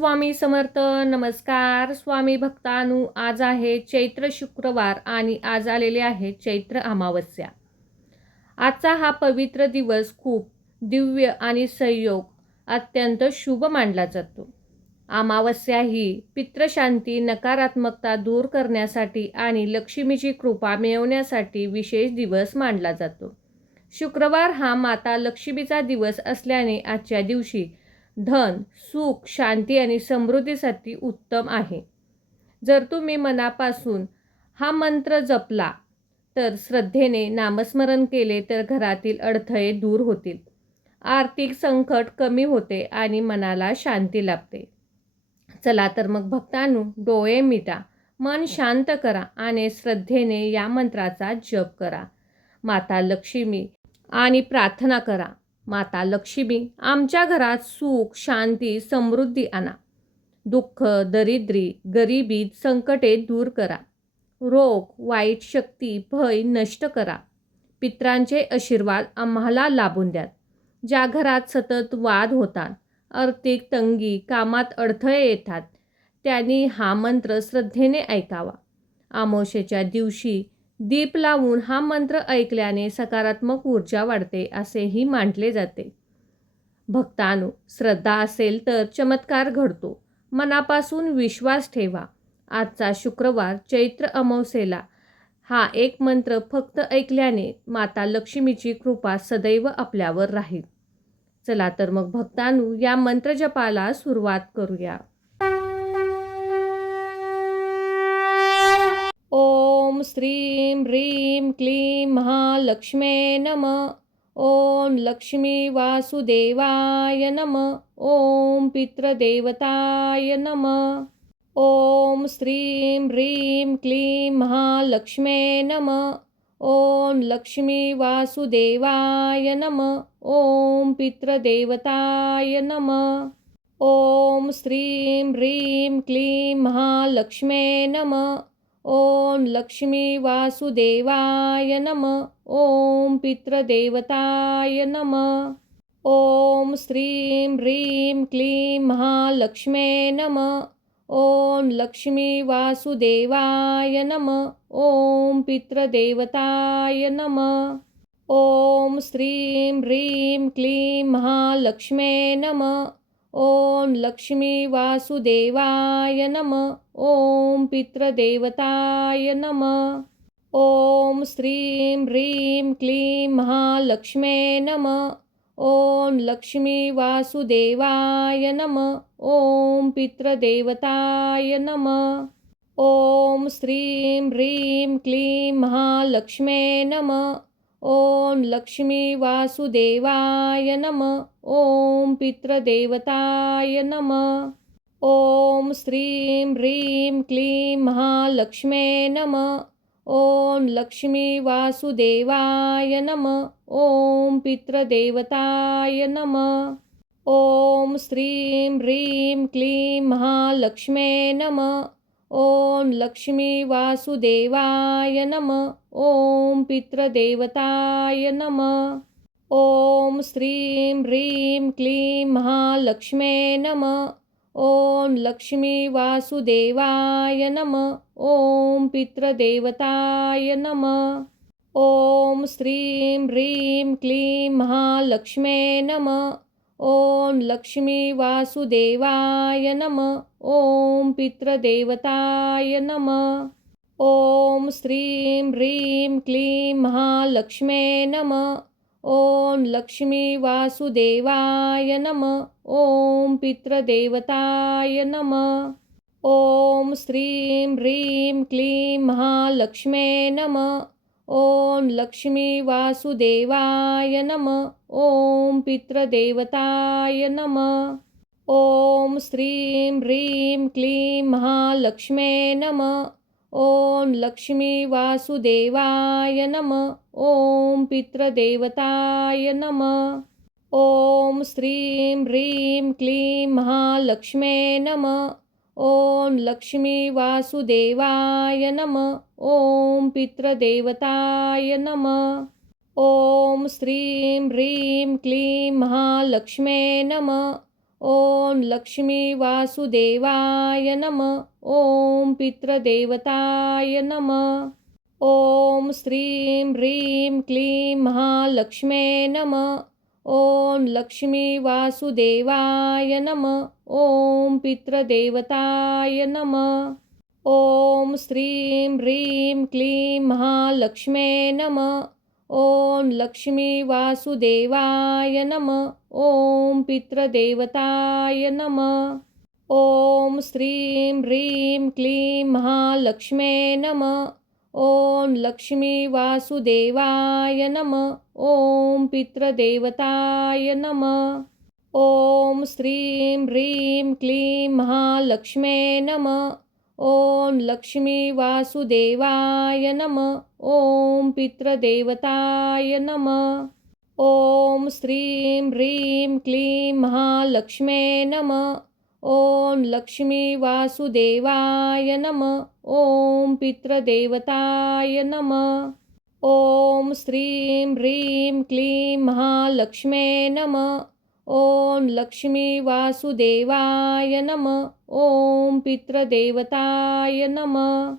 स्वामी समर्थ. नमस्कार स्वामी भक्तांनो, आज आहे चैत्र शुक्रवार आणि आज आलेले आहे चैत्र अमावस्या. आजचा हा पवित्र दिवस खूप दिव्य आणि संयोग अत्यंत शुभ मानला जातो. अमावस्या ही पितृशांती, नकारात्मकता दूर करण्यासाठी आणि लक्ष्मीची कृपा मिळवण्यासाठी विशेष दिवस मानला जातो. शुक्रवार हा माता लक्ष्मीचा दिवस असल्याने आजच्या दिवशी धन, सुख, शांती आणि समृद्धीसाठी उत्तम आहे. जर तुम्ही मनापासून हा मंत्र जपला तर श्रद्धेने नामस्मरण केले तर घरातील अडथळे दूर होतील, आर्थिक संकट कमी होते आणि मनाला शांती लाभते. चला तर मग भक्तांनो, डोळे मिटा, मन शांत करा आणि श्रद्धेने या मंत्राचा जप करा. माता लक्ष्मी आणि प्रार्थना करा. माता लक्ष्मी, आमच्या घरात सुख, शांती, समृद्धी आणा. दुःख, दरिद्री, गरिबी, संकटे दूर करा. रोग, वाईट शक्ती, भय नष्ट करा. पितरांचे आशीर्वाद आम्हाला लाभून द्या. ज्या घरात सतत वाद होतात, आर्थिक तंगी, कामात अडथळे येतात, त्यांनी हा मंत्र श्रद्धेने ऐकावा. अमावस्येच्या दिवशी दीप लावून हा मंत्र ऐकल्याने सकारात्मक ऊर्जा वाढते असेही मानले जाते. भक्तांनो, श्रद्धा असेल तर चमत्कार घडतो. मनापासून विश्वास ठेवा. आजचा शुक्रवार चैत्र अमावस्येला हा एक मंत्र फक्त ऐकल्याने माता लक्ष्मीची कृपा सदैव आपल्यावर राहील. चला तर मग भक्तांनो, या मंत्र जपाला सुरुवात करूया. ओम श्रीं ह्रीं क्लीं महालक्ष्मे नमः. ओम लक्ष्मी वासुदेवाय नमः. ओम पितृदेवताय नमः. ओम श्रीं ह्रीं क्लीं महालक्ष्मे नमः. ओम लक्ष्मी वासुदेवाय नमः. ओम पितृदेवताय नमः. ओम श्रीं ह्रीं क्लीं महालक्ष्मे नमः. ओम लक्ष्मी वासुदेवाय नमः. ओम पितृदेवताय नमः. ओम श्रीं ह्रीं क्लीं महालक्ष्मे नमः. ओम लक्ष्मी वासुदेवाय नमः. ओम पितृदेवताय नमः. ओम श्रीं ह्रीं क्लीं महालक्ष्मे नमः. ओम लक्ष्मी वासुदेवाय नमः. ओम पितृदेवताय नमः. ओम श्रीं ह्रीं क्लीं महालक्ष्मे नमः. ओम लक्ष्मी वासुदेवाय नमः. ओम पितृदेवताय नमः. ओम श्रीं ह्रीं क्लीं महालक्ष्मे नमः. ओम लक्ष्मी वासुदेवाय नमः. ओम पितृदेवताय नमः. ओम श्रीं ह्रीं क्लीं महालक्ष्मे नमः. ओम लक्ष्मी वासुदेवाय नमः. ओम पितृदेवताय नमः. ओम श्रीं ह्रीं क्लीं महालक्ष्मे नमः. ओम लक्ष्मी वासुदेवाय नमः. ओम पितृदेवताय नमः. ओम श्रीं ह्रीं क्लीं महालक्ष्मे नमः. ओम लक्ष्मी वासुदेवाय नमः. ओम पितृदेवताय नमः. ओम श्रीं ह्रीं क्लीं महालक्ष्मे नमः. ओम लक्ष्मी वासुदेवाय नमः. ओम पितृदेवताय नमः. ओम श्रीं ह्रीं क्लीं महालक्ष्मे नमः. ओम लक्ष्मी वासुदेवाय नमः. ओम पितृदेवताय नमः. ओम श्रीं ह्रीं क्लीं महालक्ष्मे नमः. ओम लक्ष्मी वासुदेवाय नमः. ओम पितृदेवताय नमः. ओम श्रीं ह्रीं क्लीं महालक्ष्मे नमः. ओम लक्ष्मी वासुदेवाय नमः. ओम पितृदेवताय नमः. ओम श्रीं ह्रीं क्लीं महालक्ष्मे नमः. ओम लक्ष्मी वासुदेवाय नमः. ओम पितृदेवताय नमः. ओम श्रीं ह्रीं क्लीं महालक्ष्मे नमः. ॐ लक्ष्मी वासुदेवाय नमः। ॐ पितृदेवताय नमः। ॐ श्रीं ह्रीं क्लीं महालक्ष्मे नमः। ॐ लक्ष्मी वासुदेवाय नमः। ॐ पितृदेवताय नमः। ॐ श्रीं ह्रीं क्लीं महालक्ष्मे नमः। ॐ लक्ष्मी वासुदेवाय नमः। ॐ पितृदेवताय नमः। ॐ श्रीं ह्रीं क्लीं महालक्ष्मे नमः। ॐ लक्ष्मी वासुदेवाय नमः। ॐ पितृदेवताय नमः। ॐ श्रीं ह्रीं क्लीं महालक्ष्मे नमः। ॐ लक्ष्मी वासुदेवाय नमः। ॐ पितृदेवताय नमः। ॐ श्रीं ह्रीं क्लीं महालक्ष्मे नमः। ॐ लक्ष्मी वासुदेवाय नमः। ॐ पितृदेवताय नमः। ॐ श्रीं ह्रीं क्लीं महालक्ष्मे नमः। ॐ लक्ष्मी वासुदेवाय नमः। ॐ पितृदेवताय नमः।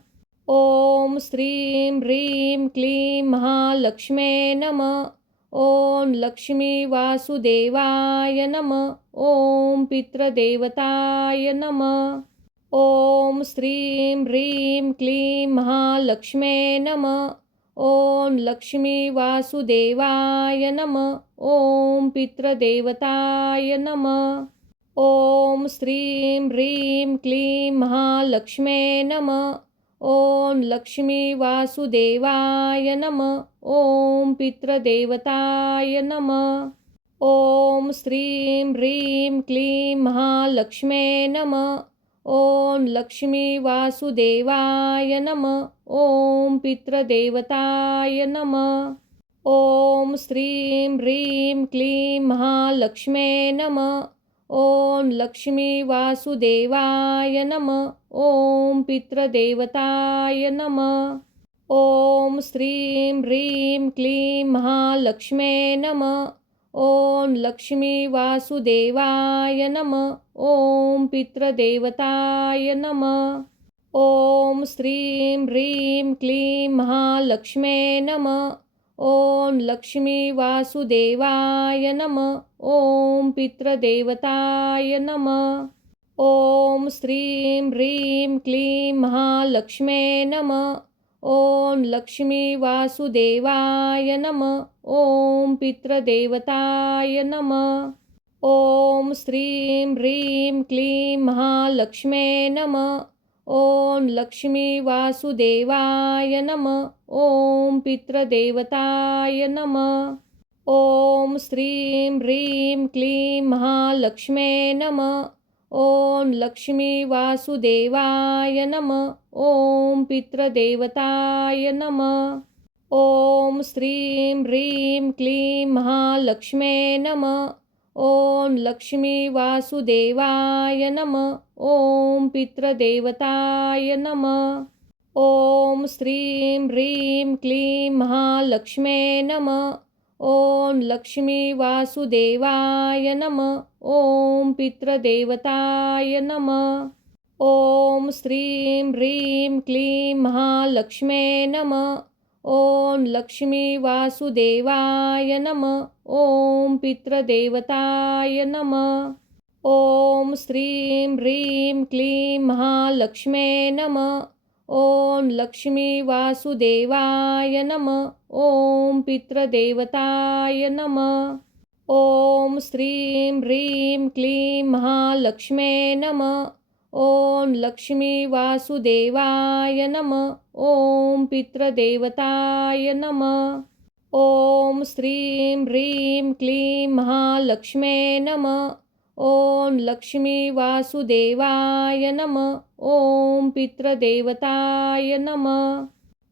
ॐ श्रीं ह्रीं क्लीं महालक्ष्मे नमः। ॐ लक्ष्मी वासुदेवाय नमः। ॐ पितृदेवताय नमः। ॐ श्रीं ह्रीं क्लीं महालक्ष्मे नमः। ॐ लक्ष्मी वासुदेवाय नमः। ॐ पितृदेवताय नमः। ॐ श्रीं ह्रीं क्लीं महालक्ष्मे नमः। ॐ लक्ष्मी वासुदेवाय नमः। ॐ पितृदेवताय नमः। ॐ श्रीं ह्रीं क्लीं महालक्ष्मे नमः। ॐ लक्ष्मी वासुदेवाय नमः। ॐ पितृदेवताय नमः। ॐ श्रीं ह्रीं क्लीं महालक्ष्मे नमः। ॐ लक्ष्मी वासुदेवाय नमः। ॐ पितृदेवताय नमः। ॐ श्रीं ह्रीं क्लीं महालक्ष्मे नमः। ॐ लक्ष्मी वासुदेवाय नमः। ॐ पितृदेवताय नमः। ॐ श्रीं ह्रीं क्लीं महालक्ष्मे नमः। ॐ लक्ष्मी वासुदेवाय नमः। ॐ पितृदेवताय नमः। ॐ श्रीं ह्रीं क्लीं महालक्ष्मे नमः। ॐ लक्ष्मी वासुदेवाय नमः। ॐ पितृदेवताय नमः। ॐ श्रीं ह्रीं क्लीं महालक्ष्मे नमः। ॐ लक्ष्मी वासुदेवाय नमः। ॐ पितृदेवताय नमः। ॐ श्रीं ह्रीं क्लीं महालक्ष्मे नमः। ॐ लक्ष्मी वासुदेवाय नमः। ॐ पितृदेवताय नमः। ॐ श्रीं ह्रीं क्लीं महालक्ष्मे नमः। ॐ लक्ष्मी वासुदेवाय नमः। ॐ पितृदेवताय नमः। ॐ श्रीं ह्रीं क्लीं महालक्ष्मे नमः। ॐ लक्ष्मी वासुदेवाय नमः। ॐ पितृदेवताय नमः। ॐ श्रीं ह्रीं क्लीं महालक्ष्मे नमः। ॐ लक्ष्मी वासुदेवाय नमः। ॐ पितृदेवताय नमः। ॐ श्रीं ह्रीं क्लीं महालक्ष्मे नमः। ॐ लक्ष्मी वासुदेवाय नमः। ॐ पितृदेवताय नमः। ॐ श्रीं ह्रीं क्लीं महालक्ष्मे नमः। ॐ लक्ष्मी वासुदेवाय नमः। ॐ पितृदेवताय नमः। ॐ श्रीं ह्रीं क्लीं महालक्ष्मे नमः। ॐ लक्ष्मी वासुदेवाय नमः। ॐ पितृदेवताय नमः।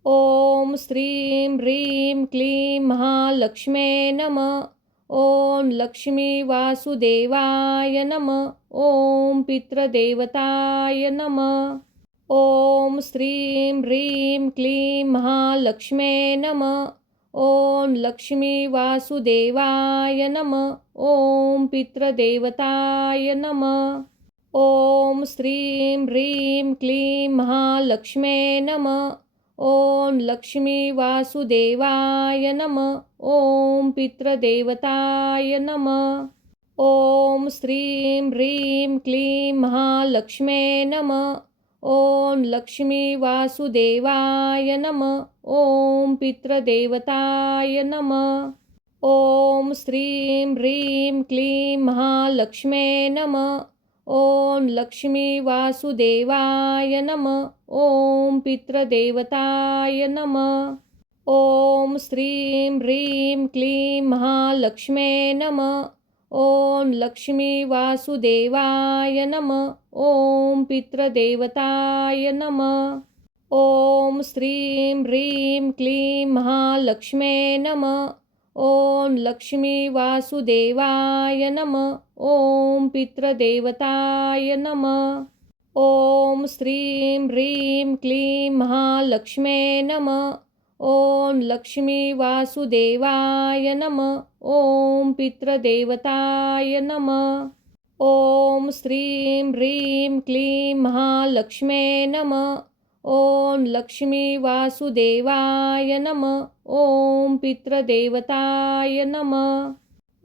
ॐ श्रीं ह्रीं क्लीं महालक्ष्मे नमः। ॐ लक्ष्मी वासुदेवाय नमः। ॐ पितृदेवताय नमः। ॐ श्रीं ह्रीं क्लीं महालक्ष्मे नमः। ॐ लक्ष्मी वासुदेवाय नमः। ॐ पितृदेवताय नमः। ॐ श्रीं ह्रीं क्लीं महालक्ष्मे नमः। ॐ लक्ष्मी वासुदेवाय नमः। ॐ पितृदेवताय नमः। ॐ श्रीं ह्रीं क्लीं महालक्ष्मे नमः। ॐ लक्ष्मी वासुदेवाय नमः। ॐ पितृदेवताय नमः। ॐ श्रीं ह्रीं क्लीं महालक्ष्मे नमः। ॐ लक्ष्मी वासुदेवाय नमः। ॐ पितृदेवताय नमः। ॐ श्रीं ह्रीं क्लीं महालक्ष्मे नमः। ॐ लक्ष्मी वासुदेवाय नमः। ॐ पितृदेवताय नमः। ॐ श्रीं ह्रीं क्लीं महालक्ष्मे नमः। ॐ लक्ष्मी वासुदेवाय नमः। ॐ पितृदेवताय नमः। ॐ श्रीं ह्रीं क्लीं महालक्ष्मे नमः। ॐ लक्ष्मी वासुदेवाय नमः। ॐ पितृदेवताय नमः। ॐ श्रीं ह्रीं क्लीं महालक्ष्मे नमः। ॐ लक्ष्मी वासुदेवाय नमः। ॐ पितृदेवताय नमः।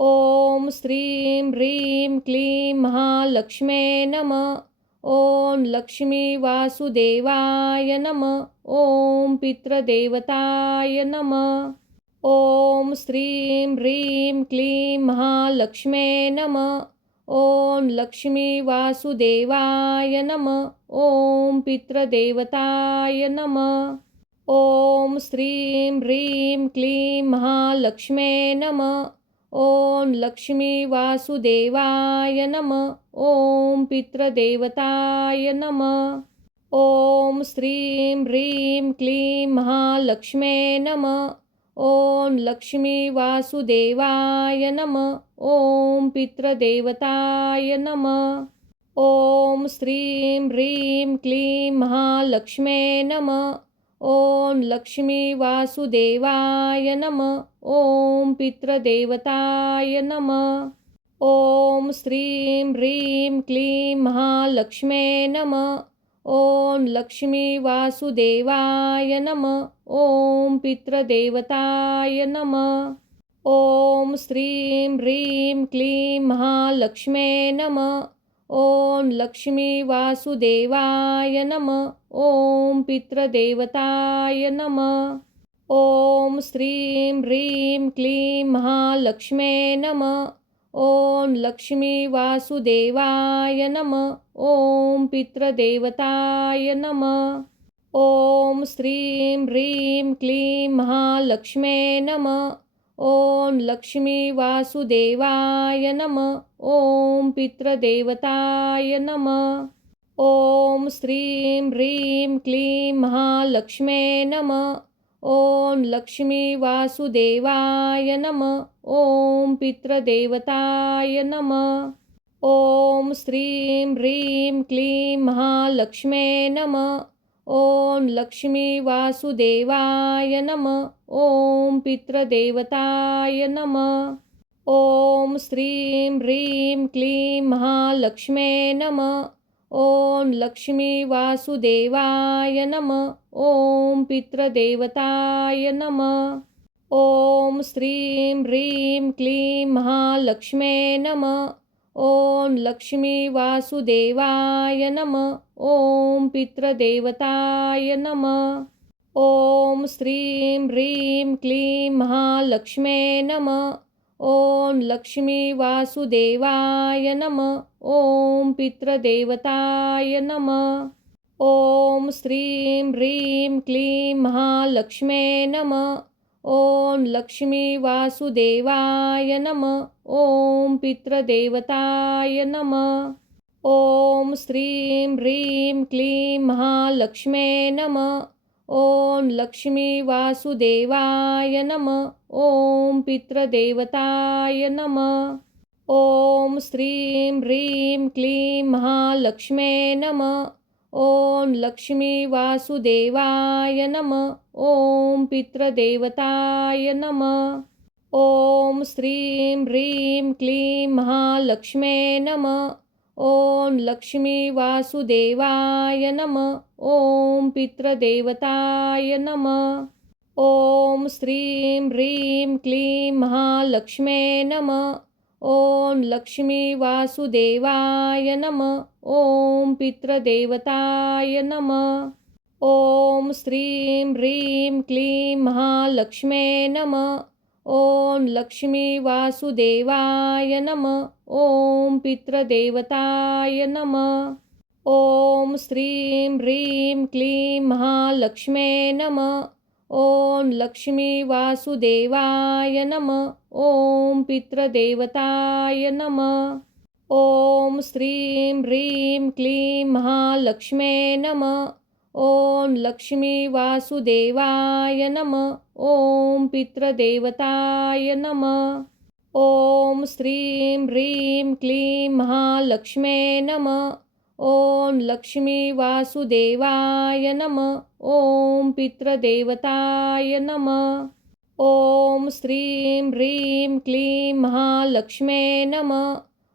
ॐ श्रीं ह्रीं क्लीं महालक्ष्मे नमः। ॐ लक्ष्मी वासुदेवाय नमः। ॐ पितृदेवताय नमः। ॐ श्रीं ह्रीं क्लीं महालक्ष्मे नमः। ॐ लक्ष्मी वासुदेवाय नमः। ॐ पितृदेवताय नमः। ॐ श्रीं ह्रीं क्लीं महालक्ष्मे नमः। ॐ लक्ष्मी वासुदेवाय नमः। ॐ पितृदेवताय नमः। ॐ श्रीं ह्रीं क्लीं महालक्ष्मे नमः। ॐ लक्ष्मी वासुदेवाय नमः। ॐ पितृदेवताय नमः। ॐ श्रीं ह्रीं क्लीं महालक्ष्मे नमः। ॐ लक्ष्मी वासुदेवाय नमः। ॐ पितृदेवताय नमः। ॐ श्रीं ह्रीं क्लीं महालक्ष्मे नमः। ॐ लक्ष्मी वासुदेवाय नमः। ॐ पितृदेवताय नमः। ॐ श्रीं ह्रीं क्लीं महालक्ष्मे नमः। ॐ लक्ष्मी वासुदेवाय नमः। ॐ पितृदेवताय नमः। ॐ श्रीं ह्रीं क्लीं महालक्ष्मे नमः। ॐ लक्ष्मी वासुदेवाय नमः। ॐ पितृदेवताय नमः। ॐ श्रीं ह्रीं क्लीं महालक्ष्मे नमः। ॐ लक्ष्मी वासुदेवाय नमः। ॐ पितृदेवताय नमः। ॐ श्रीं ह्रीं क्लीं महालक्ष्मे नमः। ॐ लक्ष्मी वासुदेवाय नमः। ॐ पितृदेवताय नमः। ॐ श्रीं ह्रीं क्लीं महालक्ष्मे नमः। ॐ लक्ष्मी वासुदेवाय नमः। ॐ पितृदेवताय नमः। ॐ श्रीं ह्रीं क्लीं महालक्ष्मे नमः। ॐ लक्ष्मी वासुदेवाय नमः। ॐ पितृदेवताय नमः। ॐ श्रीं ह्रीं क्लीं महालक्ष्मे नमः। ॐ लक्ष्मी वासुदेवाय नमः। ॐ पितृदेवताय नमः। ॐ श्रीं ह्रीं क्लीं महालक्ष्मे नमः। ॐ लक्ष्मी वासुदेवाय नमः। ॐ पितृदेवताय नमः। ॐ श्रीं ह्रीं क्लीं महालक्ष्मे नमः। ॐ लक्ष्मी वासुदेवाय नमः। ॐ पितृदेवताय नमः। ॐ श्रीं ह्रीं क्लीं महालक्ष्मे नमः। ॐ लक्ष्मी वासुदेवाय नमः। ॐ पितृदेवताय नमः। ॐ श्रीं ह्रीं क्लीं महालक्ष्मे नमः। ॐ लक्ष्मी वासुदेवाय नमः। ॐ पितृदेवताय नमः। ॐ श्रीं ह्रीं क्लीं महालक्ष्मे नमः। ॐ लक्ष्मी वासुदेवाय नमः। ॐ पितृदेवताय नमः। ॐ श्रीं ह्रीं क्लीं महालक्ष्मे नमः। ॐ लक्ष्मी वासुदेवाय नमः। ॐ पितृदेवताय नमः। ॐ श्रीं ह्रीं क्लीं महालक्ष्मे नमः। ॐ लक्ष्मी वासुदेवाय नमः। ॐ पितृदेवताय नमः। ॐ श्रीं ह्रीं क्लीं महालक्ष्मे नमः। ॐ लक्ष्मी वासुदेवाय नमः। ॐ पितृदेवताय नमः। ॐ श्रीं ह्रीं क्लीं महालक्ष्मे नमः। ॐ लक्ष्मी वासुदेवाय नमः। ॐ पितृदेवताय नमः। ॐ श्रीं ह्रीं क्लीं महालक्ष्मे नमः। ॐ लक्ष्मी वासुदेवाय नमः। ॐ पितृदेवताय नमः। ॐ श्रीं ह्रीं क्लीं महालक्ष्मे नमः।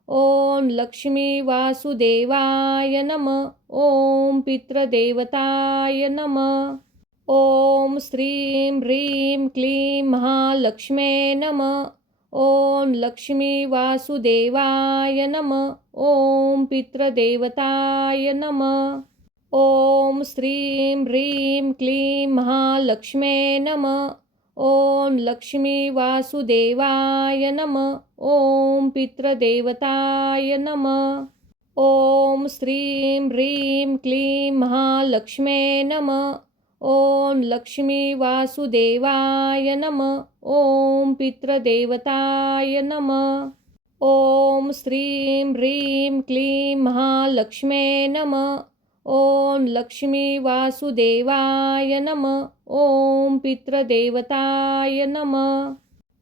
ॐ लक्ष्मी वासुदेवाय नमः। ॐ पितृदेवताय नमः। ॐ श्रीं ह्रीं क्लीं महालक्ष्मे नमः। ॐ लक्ष्मी वासुदेवाय नमः। ॐ पितृदेवताय नमः। ॐ श्रीं ह्रीं क्लीं महालक्ष्मे नमः। ॐ लक्ष्मी वासुदेवाय नमः। ॐ पितृदेवताय नमः। ॐ श्रीं ह्रीं क्लीं महालक्ष्मे नमः। ॐ लक्ष्मी वासुदेवाय नमः। ॐ पितृदेवताय नमः। ॐ श्रीं ह्रीं क्लीं महालक्ष्मे नमः। ॐ लक्ष्मी वासुदेवाय नमः। ॐ पितृदेवताय नमः।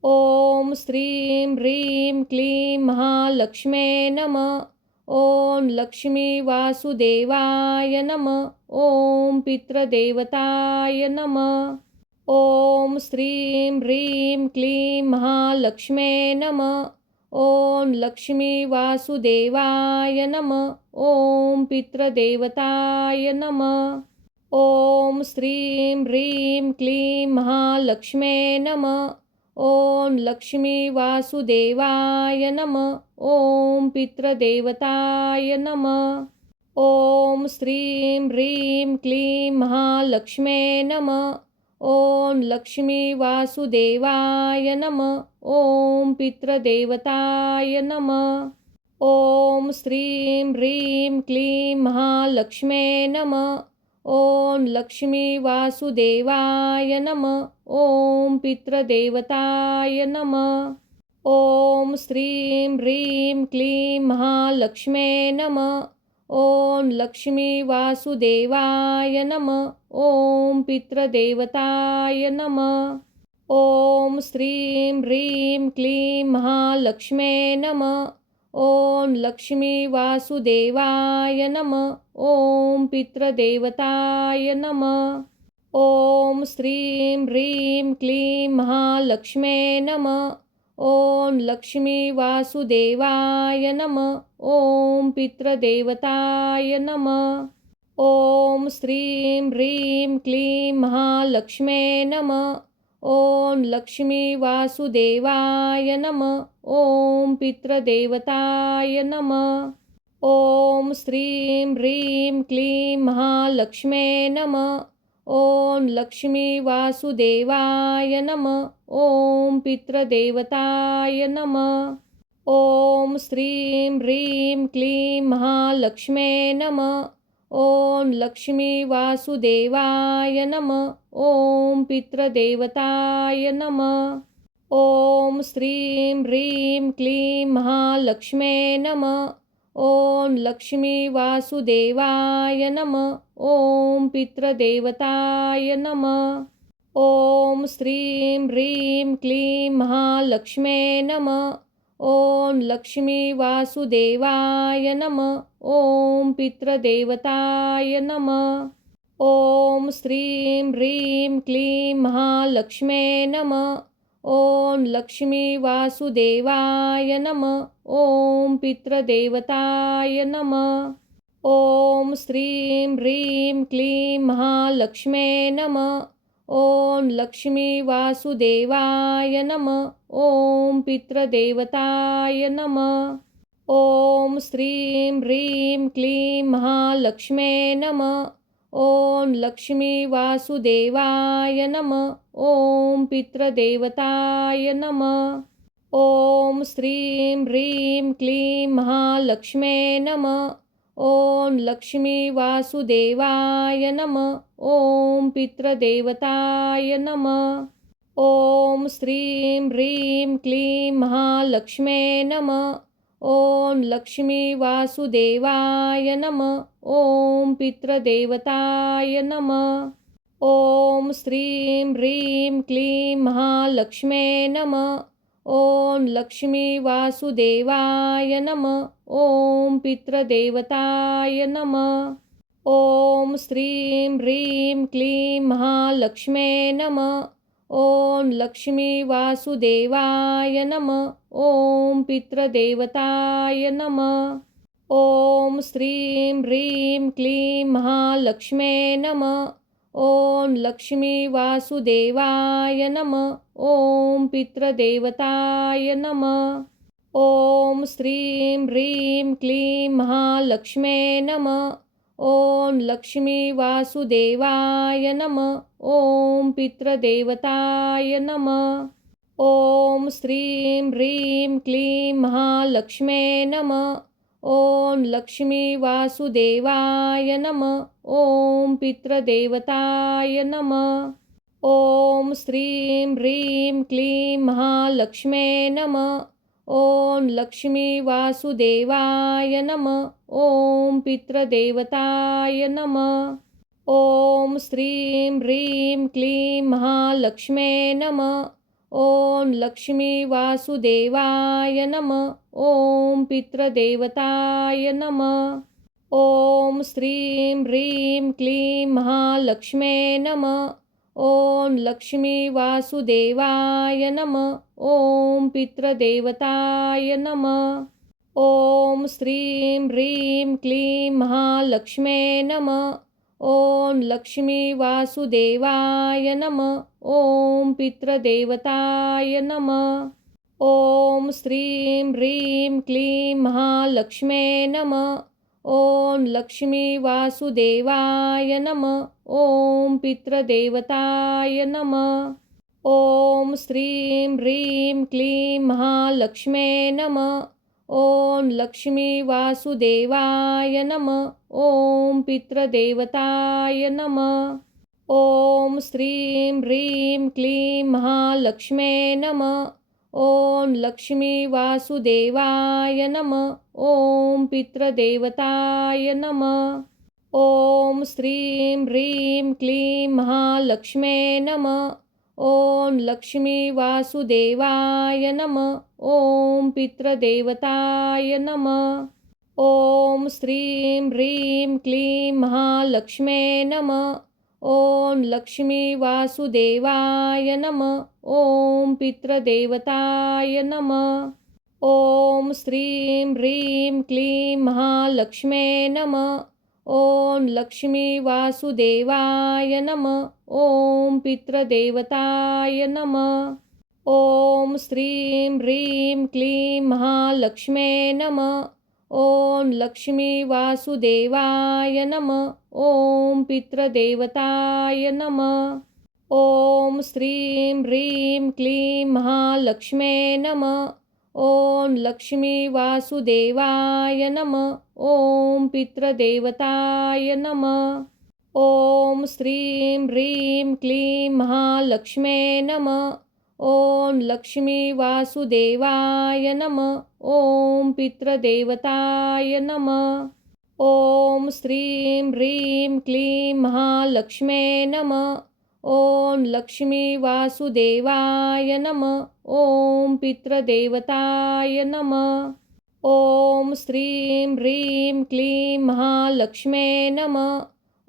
ॐ श्रीं ह्रीं क्लीं महालक्ष्मे नमः। ॐ लक्ष्मी वासुदेवाय नमः। ॐ पितृदेवताय नमः। ॐ श्रीं ह्रीं क्लीं महालक्ष्मे नमः। ॐ लक्ष्मी वासुदेवाय नमः। ॐ पितृदेवताय नमः। ॐ श्रीं ह्रीं क्लीं महालक्ष्मे नमः। ॐ लक्ष्मी वासुदेवाय नमः। ॐ पितृदेवताय नमः। ॐ श्रीं ह्रीं क्लीं महालक्ष्मे नमः। ॐ लक्ष्मी वासुदेवाय नमः। ॐ पितृदेवताय नमः। ॐ श्रीं ह्रीं क्लीं महालक्ष्मे नमः। ॐ लक्ष्मी वासुदेवाय नमः। ॐ पितृदेवताय नमः। ॐ श्रीं ह्रीं क्लीं महालक्ष्मे नमः। ॐ लक्ष्मी वासुदेवाय नमः। ॐ पितृदेवताय नमः। ॐ श्रीं ह्रीं क्लीं महालक्ष्मे नमः। ॐ लक्ष्मी वासुदेवाय नमः। ॐ पितृदेवताय नमः। ॐ श्रीं ह्रीं क्लीं महालक्ष्मे नमः। ॐ लक्ष्मी वासुदेवाय नमः। ॐ पितृदेवताय नमः। ॐ श्रीं ह्रीं क्लीं महालक्ष्मे नमः। ॐ लक्ष्मी वासुदेवाय नमः। ॐ पितृदेवताय नमः। ॐ श्रीं ह्रीं क्लीं महालक्ष्मे नमः। ॐ लक्ष्मी वासुदेवाय नमः। ॐ पितृदेवताय नमः। ॐ श्रीं ह्रीं क्लीं महालक्ष्मे नमः। ॐ लक्ष्मी वासुदेवाय नमः। ॐ पितृदेवताय नमः। ॐ श्रीं ह्रीं क्लीं महालक्ष्मे नमः। ॐ लक्ष्मी वासुदेवाय नमः। ॐ पितृदेवताय नमः। ॐ श्रीं ह्रीं क्लीं महालक्ष्मे नमः। ॐ ॐ लक्ष्मी वासुदेवाय नमः। ॐ पितृदेवताय नमः। ॐ श्रीं ह्रीं क्लीं महालक्ष्मे नमः। ॐ लक्ष्मी वासुदेवाय नमः। ॐ पितृदेवताय नमः। ॐ श्रीं ह्रीं क्लीं महालक्ष्मे नमः। ॐ लक्ष्मी वासुदेवाय नमः। ॐ पितृदेवताय नमः। ॐ श्रीं ह्रीं क्लीं महालक्ष्मे नमः। ॐ लक्ष्मी वासुदेवाय नमः। ॐ पितृदेवताय नमः। ॐ श्रीं ह्रीं क्लीं महालक्ष्मे नमः। ॐ लक्ष्मी वासुदेवाय नमः। ॐ पितृदेवताय नमः। ॐ श्रीं ह्रीं क्लीं महालक्ष्मे नमः। ॐ लक्ष्मी वासुदेवाय नमः। ॐ पितृदेवताय नमः। ॐ श्रीं ह्रीं क्लीं महालक्ष्मे नमः। ॐ लक्ष्मी वासुदेवाय नमः। ॐ पितृदेवताय नमः। ॐ श्रीं ह्रीं क्लीं महालक्ष्मे नमः। ॐ लक्ष्मी वासुदेवाय नमः। ॐ पितृदेवताय नमः। ॐ श्रीं ह्रीं क्लीं महालक्ष्मे नमः। ॐ लक्ष्मी वासुदेवाय नमः। ॐ पितृदेवताय नमः। ॐ श्रीं ह्रीं क्लीं महालक्ष्मे नमः। ॐ लक्ष्मी वासुदेवाय नमः। ॐ पितृदेवताय नमः। ॐ श्रीं ह्रीं क्लीं महालक्ष्मे नमः। ॐ लक्ष्मी वासुदेवाय नमः। ॐ पितृदेवताय नमः। ॐ श्रीं ह्रीं क्लीं महालक्ष्मे नमः। ॐ लक्ष्मी वासुदेवाय नमः। ॐ पितृदेवताय नमः। ॐ श्रीं ह्रीं क्लीं महालक्ष्मे नमः। ॐ लक्ष्मी वासुदेवाय नमः। ॐ पितृदेवताय नमः। ॐ श्रीं ह्रीं क्लीं महालक्ष्मे नमः। ॐ लक्ष्मी वासुदेवाय नमः। ॐ पितृदेवताय नमः। ॐ श्रीं ह्रीं क्लीं महालक्ष्मे नमः। ॐ लक्ष्मी वासुदेवाय नमः। ॐ पितृदेवताय नमः। ॐ श्रीं ह्रीं क्लीं महालक्ष्मे नमः। ॐ लक्ष्मी वासुदेवाय नमः। ॐ पितृदेवताय नमः। ॐ श्रीं ह्रीं क्लीं महालक्ष्मे नमः। ॐ लक्ष्मी वासुदेवाय नमः। ॐ पितृदेवताय नमः। ॐ श्रीं ह्रीं क्लीं महालक्ष्मे नमः। ॐ लक्ष्मी वासुदेवाय नमः। ॐ पितृदेवताय नमः। ॐ श्रीं ह्रीं क्लीं महालक्ष्मे नमः। ॐ लक्ष्मी वासुदेवाय नमः। ॐ पितृदेवताय नमः। ॐ श्रीं ह्रीं क्लीं महालक्ष्मे नमः। ॐ लक्ष्मी वासुदेवाय नमः। ॐ पितृदेवताय नमः। ॐ श्रीं ह्रीं क्लीं महालक्ष्मे नमः। ॐ लक्ष्मी वासुदेवाय नमः। ॐ पितृदेवताय नमः। ॐ श्रीं ह्रीं क्लीं महालक्ष्मे नमः। ॐ लक्ष्मी वासुदेवाय नमः। ॐ पितृदेवताय नमः। ॐ श्रीं ह्रीं क्लीं महालक्ष्मे नमः। ॐ लक्ष्मी वासुदेवाय नमः। ॐ पितृदेवताय नमः। ॐ श्रीं ह्रीं क्लीं महालक्ष्मे नमः। ॐ लक्ष्मी वासुदेवाय नमः। ॐ पितृदेवताय नमः। ॐ श्रीं ह्रीं क्लीं महालक्ष्मे नमः। ॐ लक्ष्मी वासुदेवाय नमः। ॐ पितृदेवताय नमः। ॐ श्रीं ह्रीं क्लीं महालक्ष्मे नमः।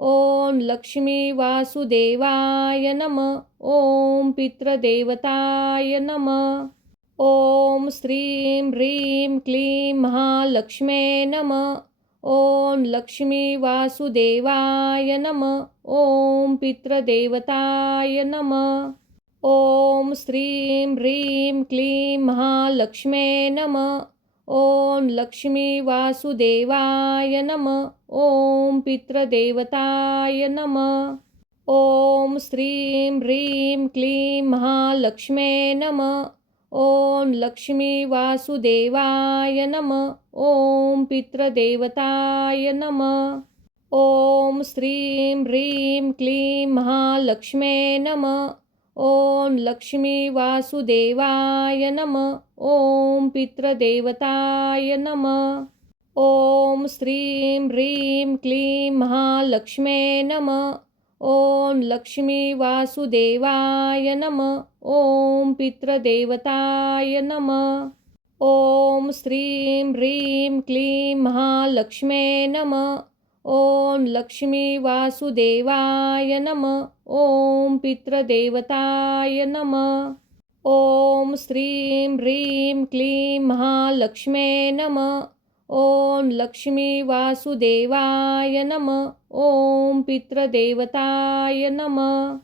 ॐ लक्ष्मी वासुदेवाय नमः। ॐ पितृदेवताय नमः। ॐ श्रीं ह्रीं क्लीं महालक्ष्मे नमः। ॐ लक्ष्मी वासुदेवाय नमः। ॐ पितृदेवताय नमः। ॐ श्रीं ह्रीं क्लीं महालक्ष्मे नमः। ॐ लक्ष्मी वासुदेवाय नमः। ॐ पितृदेवताय नमः। ॐ श्रीं ह्रीं क्लीं महालक्ष्मे नमः। ॐ लक्ष्मी वासुदेवाय नमः। ॐ पितृदेवताय नमः। ॐ श्रीं ह्रीं क्लीं महालक्ष्मे नमः। ॐ लक्ष्मी वासुदेवाय नमः। ॐ पितृदेवताय नमः। ॐ श्रीं ह्रीं क्लीं महालक्ष्मे नमः। ॐ लक्ष्मी वासुदेवाय नमः। ॐ पितृदेवताय नमः। ॐ श्रीं ह्रीं क्लीं महालक्ष्मे नमः। ॐ लक्ष्मी वासुदेवाय नमः। ॐ पितृदेवताय नमः। ॐ श्रीं ह्रीं क्लीं महालक्ष्मे नमः। ॐ लक्ष्मी वासुदेवाय नमः। ॐ पितृदेवताय नमः।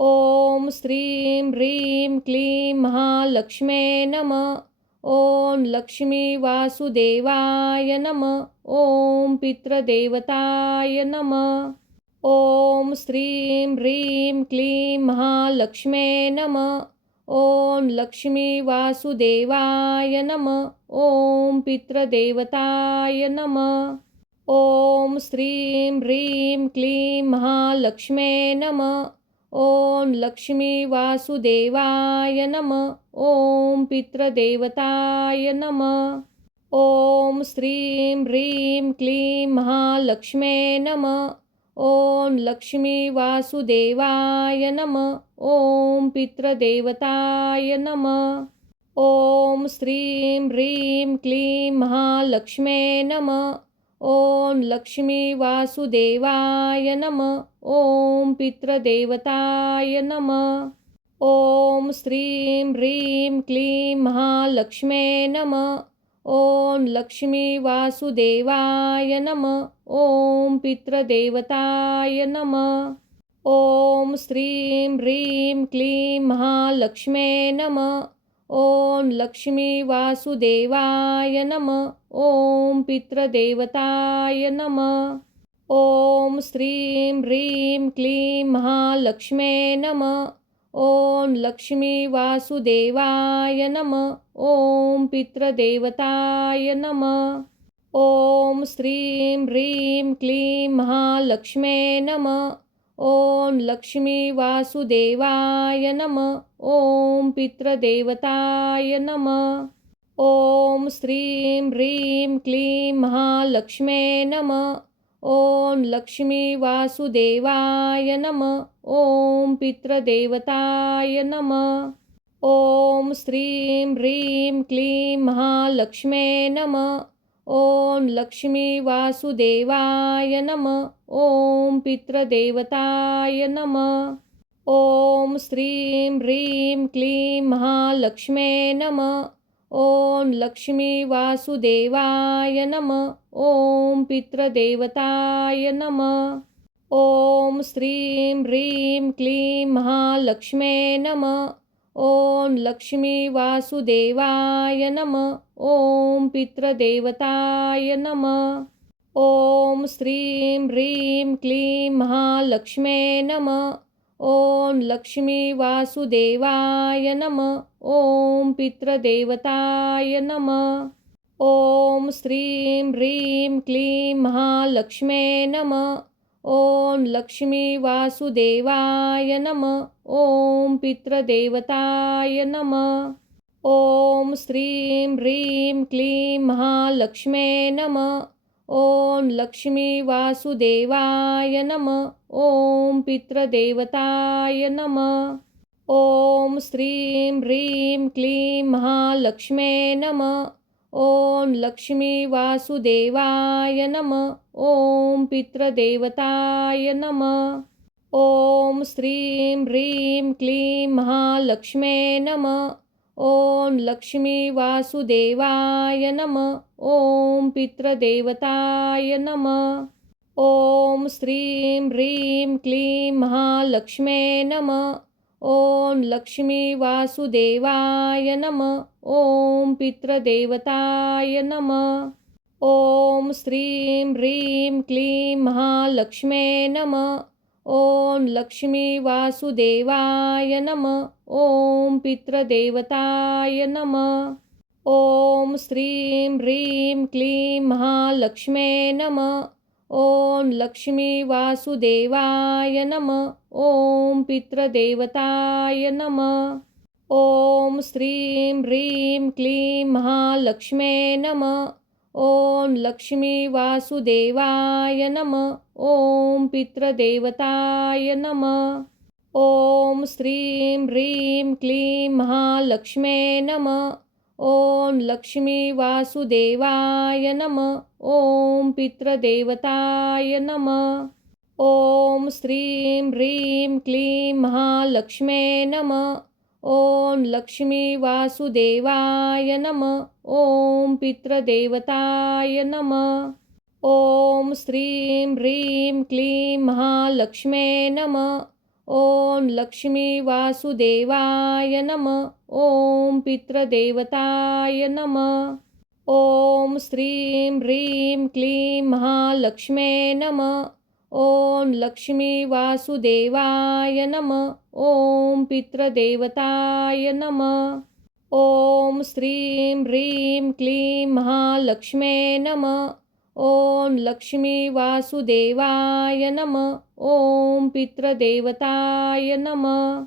ॐ श्रीं ह्रीं क्लीं महालक्ष्मे नमः। ॐ लक्ष्मी वासुदेवाय नमः। ॐ पितृदेवताय नमः। ॐ श्रीं ह्रीं क्लीं महालक्ष्मे नमः। ॐ लक्ष्मी वासुदेवाय नमः। ॐ पितृदेवताय नमः। ॐ श्रीं ह्रीं क्लीं महालक्ष्मे नमः। ॐ लक्ष्मी वासुदेवाय नमः। ॐ पितृदेवताय नमः। ॐ श्रीं ह्रीं क्लीं महालक्ष्मे नमः। ॐ लक्ष्मी वासुदेवाय नमः। ॐ पितृदेवताय नमः। ॐ श्रीं ह्रीं क्लीं महालक्ष्मे नमः। ॐ लक्ष्मी वासुदेवाय नमः। ॐ पितृदेवताय नमः। ॐ श्रीं ह्रीं क्लीं महालक्ष्मे नमः। ॐ लक्ष्मी वासुदेवाय नमः। ॐ पितृदेवताय नमः। ॐ श्रीं ह्रीं क्लीं महालक्ष्मे नमः। ॐ लक्ष्मी वासुदेवाय नमः। ॐ पितृदेवताय नमः। ॐ श्रीं ह्रीं क्लीं महालक्ष्मे नमः। ॐ लक्ष्मी वासुदेवाय नमः। ॐ पितृदेवताय नमः। ॐ श्रीं ह्रीं क्लीं महालक्ष्मे नमः। ॐ लक्ष्मी वासुदेवाय नमः। ॐ पितृदेवताय नमः। ॐ श्रीं ह्रीं क्लीं महालक्ष्मे नमः। ॐ लक्ष्मी वासुदेवाय नमः। ॐ पितृदेवताय नमः। ॐ श्रीं ह्रीं क्लीं महालक्ष्मे नमः। ॐ लक्ष्मी वासुदेवाय नमः। ॐ पितृदेवताय नमः। ॐ श्रीं ह्रीं क्लीं महालक्ष्मे नमः। ॐ लक्ष्मी वासुदेवाय नमः। ॐ पितृदेवताय नमः। ॐ श्रीं ह्रीं क्लीं महालक्ष्मे नमः। ॐ लक्ष्मी वासुदेवाय नमः। ॐ पितृदेवताय नमः। ॐ श्रीं ह्रीं क्लीं महालक्ष्मे नमः। ॐ लक्ष्मी वासुदेवाय नमः। ॐ पितृदेवताय नमः। ॐ श्रीं ह्रीं क्लीं महालक्ष्मे नमः। ॐ लक्ष्मी वासुदेवाय नमः। ॐ पितृदेवताय नमः। ॐ श्रीं ह्रीं क्लीं महालक्ष्मे नमः। ॐ लक्ष्मी वासुदेवाय नमः। ॐ पितृदेवताय नमः। ॐ श्रीं ह्रीं क्लीं महालक्ष्मे नमः। ॐ लक्ष्मी वासुदेवाय नमः। ॐ पितृदेवताय नमः। ॐ श्रीं ह्रीं क्लीं महालक्ष्मे नमः। ॐ लक्ष्मी वासुदेवाय नमः। ॐ पितृदेवताय नमः। ॐ श्रीं ह्रीं क्लीं महालक्ष्मे नमः। ॐ लक्ष्मी वासुदेवाय नमः। ॐ पितृदेवताय नमः। ॐ श्रीं ह्रीं क्लीं महालक्ष्मे नमः। ॐ लक्ष्मी वासुदेवाय नमः। ॐ पितृदेवताय नमः। ॐ श्रीं ह्रीं क्लीं महालक्ष्मे नमः। ॐ लक्ष्मी वासुदेवाय नमः। ॐ पितृदेवताय नमः। ॐ श्रीं ह्रीं क्लीं महालक्ष्मे नमः। ॐ लक्ष्मी वासुदेवाय नमः। ॐ पितृदेवताय नमः। ॐ श्रीं ह्रीं क्लीं महालक्ष्मे नमः। ॐ लक्ष्मी वासुदेवाय नमः। ॐ पितृदेवताय नमः। ॐ श्रीं ह्रीं क्लीं महालक्ष्मे नमः। ॐ लक्ष्मी वासुदेवाय नमः। ॐ पितृदेवताय नमः। ॐ श्रीं ह्रीं क्लीं महालक्ष्मे नमः। ॐ लक्ष्मी वासुदेवाय नमः। ॐ पितृदेवताय नमः। ॐ श्रीं ह्रीं क्लीं महालक्ष्मे नमः। ॐ लक्ष्मी वासुदेवाय नमः। ॐ पितृदेवताय नमः। ॐ श्रीं ह्रीं क्लीं महालक्ष्मे नमः। ॐ लक्ष्मी वासुदेवाय नमः। ॐ पितृदेवताय नमः।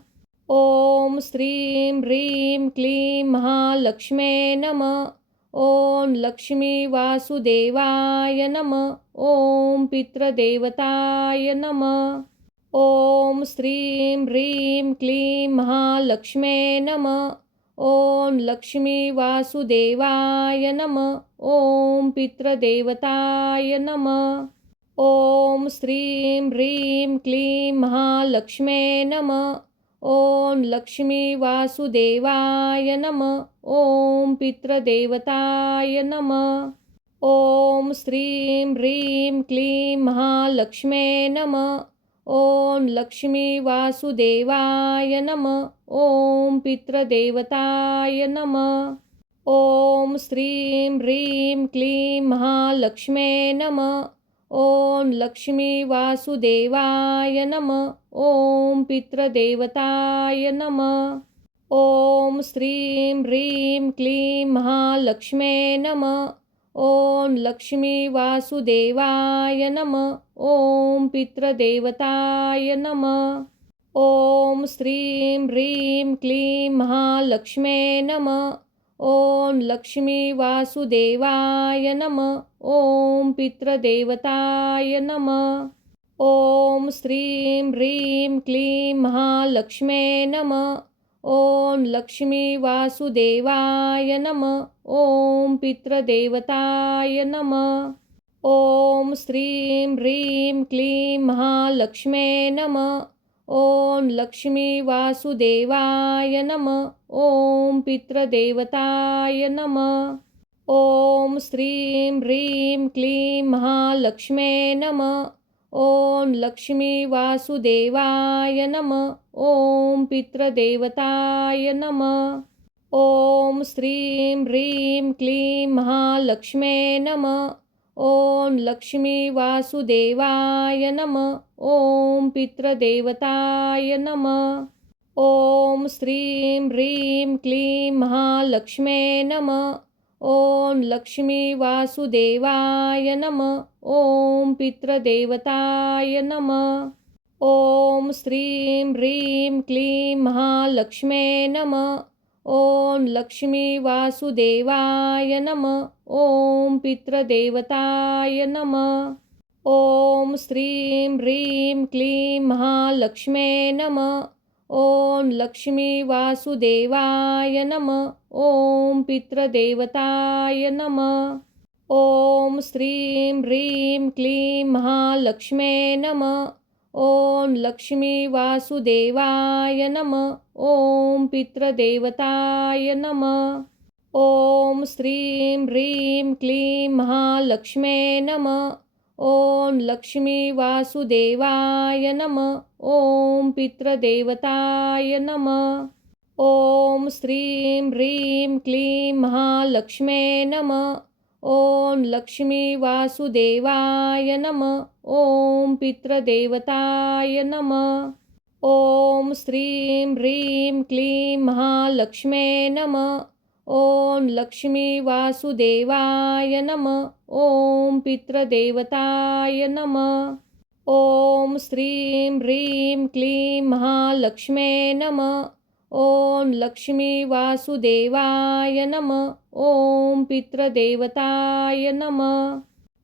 ॐ श्रीं ह्रीं क्लीं महालक्ष्मे नमः। ॐ लक्ष्मी वासुदेवाय नमः। ॐ पितृदेवताय नमः। ॐ श्रीं ह्रीं क्लीं महालक्ष्मे नमः। ॐ लक्ष्मी वासुदेवाय नमः। ॐ पितृदेवताय नमः। ॐ श्रीं ह्रीं क्लीं महालक्ष्मे नमः। ॐ लक्ष्मी वासुदेवाय नमः। ॐ पितृदेवताय नमः। ॐ श्रीं ह्रीं क्लीं महालक्ष्मे नमः। ॐ लक्ष्मी वासुदेवाय नमः। ॐ पितृदेवताय नमः। ॐ श्रीं ह्रीं क्लीं महालक्ष्मे नमः। ॐ लक्ष्मी वासुदेवाय नमः। ॐ पितृदेवताय नमः। ॐ श्रीं ह्रीं क्लीं महालक्ष्मे नमः। ॐ लक्ष्मी वासुदेवाय नमः। ॐ पितृदेवताय नमः। ॐ श्रीं ह्रीं क्लीं महालक्ष्मे नमः। ॐ लक्ष्मी वासुदेवाय नमः। ॐ पितृदेवताय नमः। ॐ श्रीं ह्रीं क्लीं महालक्ष्मे नमः। ॐ लक्ष्मी वासुदेवाय नमः। ॐ पितृदेवताय नमः। ॐ श्रीं ह्रीं क्लीं महालक्ष्मे नमः। ॐ लक्ष्मी वासुदेवाय नमः। ॐ पितृदेवताय नमः। ॐ श्रीं ह्रीं क्लीं महालक्ष्मे नमः। ॐ लक्ष्मी वासुदेवाय नमः। ॐ पितृदेवताय नमः। ॐ श्रीं ह्रीं क्लीं महालक्ष्मे नमः। ॐ लक्ष्मी वासुदेवाय नमः। ॐ पितृदेवताय नमः। ॐ श्रीं ह्रीं क्लीं महालक्ष्मे नमः। ॐ लक्ष्मी वासुदेवाय नमः। ॐ पितृदेवताय नमः। ॐ श्रीं ह्रीं क्लीं महालक्ष्मे नमः। ॐ लक्ष्मी वासुदेवाय नमः। ॐ पितृदेवताय नमः। ॐ श्रीं ह्रीं क्लीं महालक्ष्मे नमः। ॐ लक्ष्मी वासुदेवाय नमः। ॐ पितृदेवताय नमः। ॐ श्रीं ह्रीं क्लीं महालक्ष्मे नमः। ॐ लक्ष्मी वासुदेवाय नमः। ॐ पितृदेवताय नमः। ॐ श्रीं ह्रीं क्लीं महालक्ष्मे नमः। ॐ लक्ष्मी वासुदेवाय नमः। ॐ पितृदेवताय नमः। ॐ श्रीं ह्रीं क्लीं महालक्ष्मे नमः। ॐ लक्ष्मी वासुदेवाय नमः। ॐ पितृदेवताय नमः। ॐ श्रीं ह्रीं क्लीं महालक्ष्मे नमः। ॐ लक्ष्मी वासुदेवाय नमः। ॐ पितृदेवताय नमः। ॐ श्रीं ह्रीं क्लीं महालक्ष्मे नमः। ॐ लक्ष्मी वासुदेवाय नमः। ॐ पितृदेवताय नमः।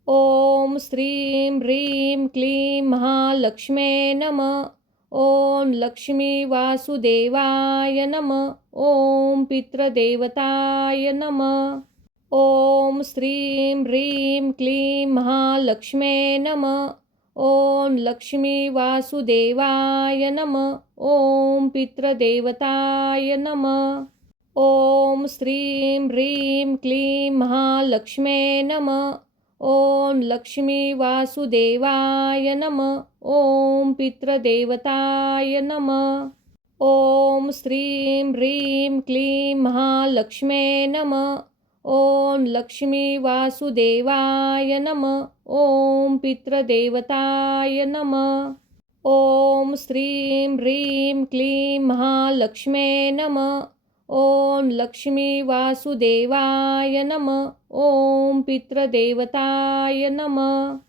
ॐ श्रीं ह्रीं क्लीं महालक्ष्मे नमः। ॐ लक्ष्मी वासुदेवाय नमः। ॐ पितृदेवताय नमः। ॐ श्रीं ह्रीं क्लीं महालक्ष्मे नमः। ॐ लक्ष्मी वासुदेवाय नमः। ॐ पितृदेवताय नमः। ॐ श्रीं ह्रीं क्लीं महालक्ष्मे नमः। ॐ लक्ष्मी वासुदेवाय नमः। ॐ पितृदेवताय नमः। ॐ श्रीं ह्रीं क्लीं महालक्ष्मे नमः। ॐ लक्ष्मी वासुदेवाय नमः। ॐ पितृदेवताय नमः। ॐ श्रीं ह्रीं क्लीं महालक्ष्मे नमः। ॐ लक्ष्मी वासुदेवाय नमः। ॐ पितृदेवताय नमः।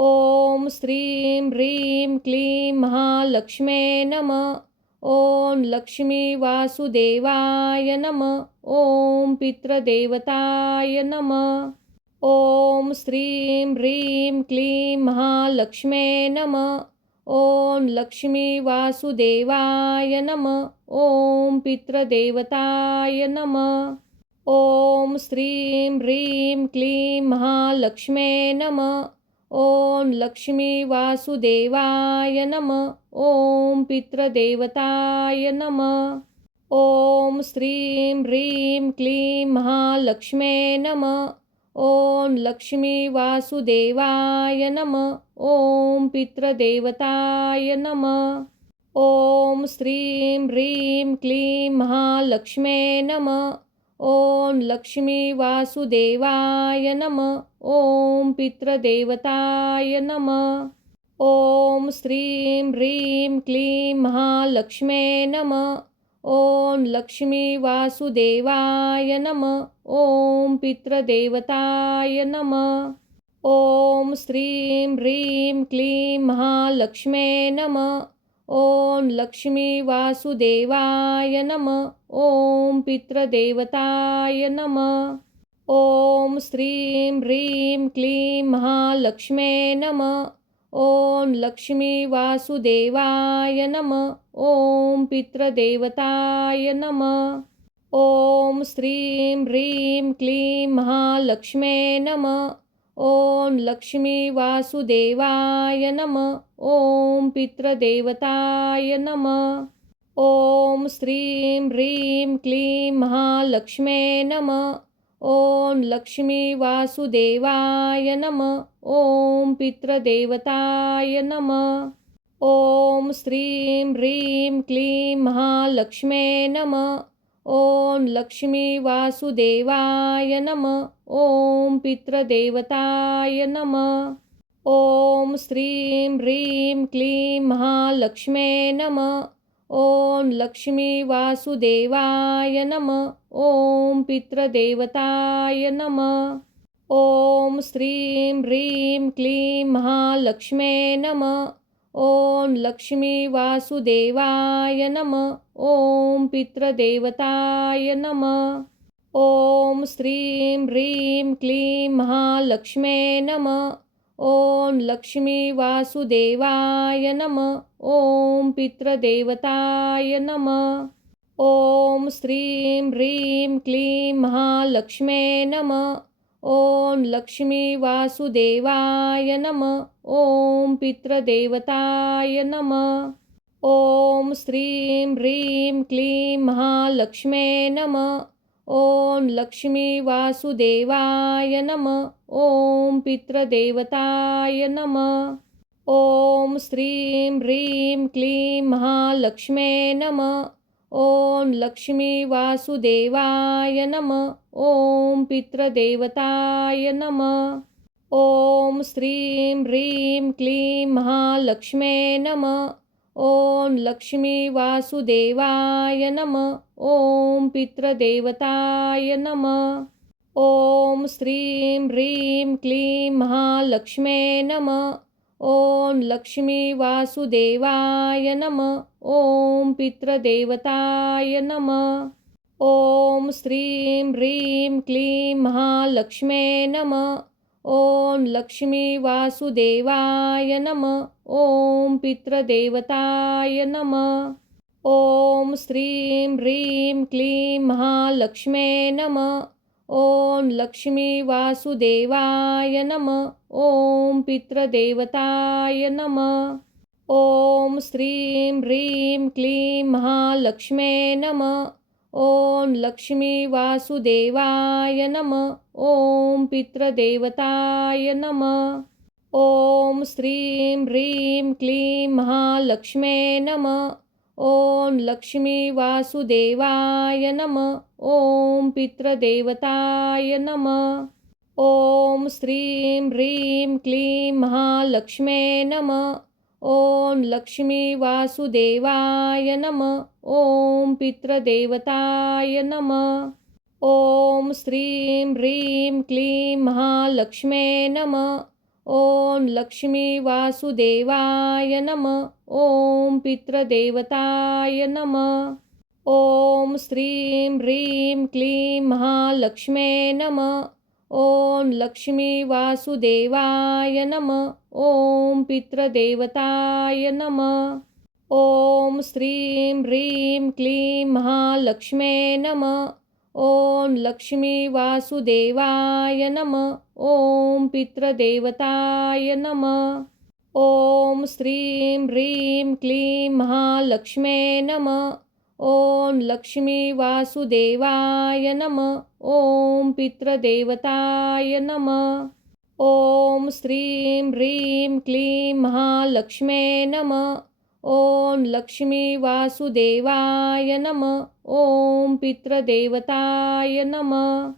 ॐ श्रीं ह्रीं क्लीं महालक्ष्मे नमः। ॐ लक्ष्मी वासुदेवाय नमः। ॐ पितृदेवताय नमः। ॐ श्रीं ह्रीं क्लीं महालक्ष्मे नमः। ॐ लक्ष्मी वासुदेवाय नमः। ॐ पितृदेवताय नमः। ॐ श्रीं ह्रीं क्लीं महालक्ष्मे नमः। ॐ लक्ष्मी वासुदेवाय नमः। ॐ पितृदेवताय नमः। ॐ श्रीं ह्रीं क्लीं महालक्ष्मे नमः। ॐ लक्ष्मी वासुदेवाय नमः। ॐ पितृदेवताय नमः। ॐ श्रीं ह्रीं क्लीं महालक्ष्मे नमः। ॐ लक्ष्मी वासुदेवाय नमः। ॐ पितृदेवताय नमः। ॐ श्रीं ह्रीं क्लीं महालक्ष्मे नमः। ॐ लक्ष्मी वासुदेवाय नमः। ॐ पितृदेवताय नमः। ॐ श्रीं ह्रीं क्लीं महालक्ष्मे नमः। ॐ लक्ष्मी वासुदेवाय नमः। ॐ पितृदेवताय नमः। ॐ श्रीं ह्रीं क्लीं महालक्ष्मे नमः। ॐ लक्ष्मी वासुदेवाय नमः। ॐ पितृदेवताय नमः। ॐ श्रीं ह्रीं क्लीं महालक्ष्मे नमः। ॐ लक्ष्मी वासुदेवाय नमः। ॐ पितृदेवताय नमः। ॐ श्रीं ह्रीं क्लीं महालक्ष्मे नमः। ॐ लक्ष्मी वासुदेवाय नमः। ॐ पितृदेवताय नमः। ॐ श्रीं ह्रीं क्लीं महालक्ष्मे नमः। ॐ लक्ष्मी वासुदेवाय नमः। ॐ पितृदेवताय नमः। ॐ श्रीं ह्रीं क्लीं महालक्ष्मे नमः। ॐ लक्ष्मी वासुदेवाय नमः। ॐ पितृदेवताय नमः। ॐ श्रीं ह्रीं क्लीं महालक्ष्मे नमः। ॐ लक्ष्मी वासुदेवाय नमः। ॐ पितृदेवताय नमः। ॐ श्रीं ह्रीं क्लीं महालक्ष्मे नमः। ॐ लक्ष्मी वासुदेवाय नमः। ॐ पितृदेवताय नमः। ॐ श्रीं ह्रीं क्लीं महालक्ष्मे नमः। ॐ लक्ष्मी वासुदेवाय नमः। ॐ पितृदेवताय नमः। ॐ श्रीं ह्रीं क्लीं महालक्ष्मे नमः। ॐ लक्ष्मी वासुदेवाय नमः। ॐ पितृदेवताय नमः। ॐ श्रीं ह्रीं क्लीं महालक्ष्मे नमः। ॐ लक्ष्मी वासुदेवाय नमः। ॐ पितृदेवताय नमः। ॐ श्रीं ह्रीं क्लीं महालक्ष्मे नमः। ॐ लक्ष्मी वासुदेवाय नमः। ॐ पितृदेवताय नमः। ॐ श्रीं ह्रीं क्लीं महालक्ष्मे नमः। ॐ लक्ष्मी वासुदेवाय नमः। ॐ पितृदेवताय नमः। ॐ श्रीं ह्रीं क्लीं महालक्ष्मे नमः। ॐ लक्ष्मी वासुदेवाय नमः। ॐ पितृदेवताय नमः। ॐ श्रीं ह्रीं क्लीं महालक्ष्मे नमः। ॐ लक्ष्मी वासुदेवाय नमः। ॐ पितृदेवताय नमः। ॐ श्रीं ह्रीं क्लीं महालक्ष्मे नमः। ॐ लक्ष्मी वासुदेवाय नमः। ॐ पितृदेवताय नमः। ॐ श्रीं ह्रीं क्लीं महालक्ष्मे नमः। ॐ लक्ष्मी वासुदेवाय नमः। ॐ पितृदेवताय नमः। ॐ श्रीं ह्रीं क्लीं महालक्ष्मे नमः। ॐ लक्ष्मी वासुदेवाय नमः। ॐ पितृदेवताय नमः। ॐ श्रीं ह्रीं क्लीं महालक्ष्मे नमः। ॐ लक्ष्मी वासुदेवाय नमः। ॐ पितृदेवताय नमः। ॐ श्रीं ह्रीं क्लीं महालक्ष्मे नमः। ॐ लक्ष्मी वासुदेवाय नमः। ॐ पितृदेवताय नमः। ॐ श्रीं ह्रीं क्लीं महालक्ष्मे नमः। ॐ लक्ष्मी वासुदेवाय नमः। ॐ पितृदेवताय नमः। ॐ श्रीं ह्रीं क्लीं महालक्ष्मे नमः। ॐ लक्ष्मी वासुदेवाय नमः। ॐ पितृदेवताय नमः। ॐ श्रीं ह्रीं क्लीं महालक्ष्मे नमः। ॐ लक्ष्मी वासुदेवाय नमः। ॐ पितृदेवताय नमः।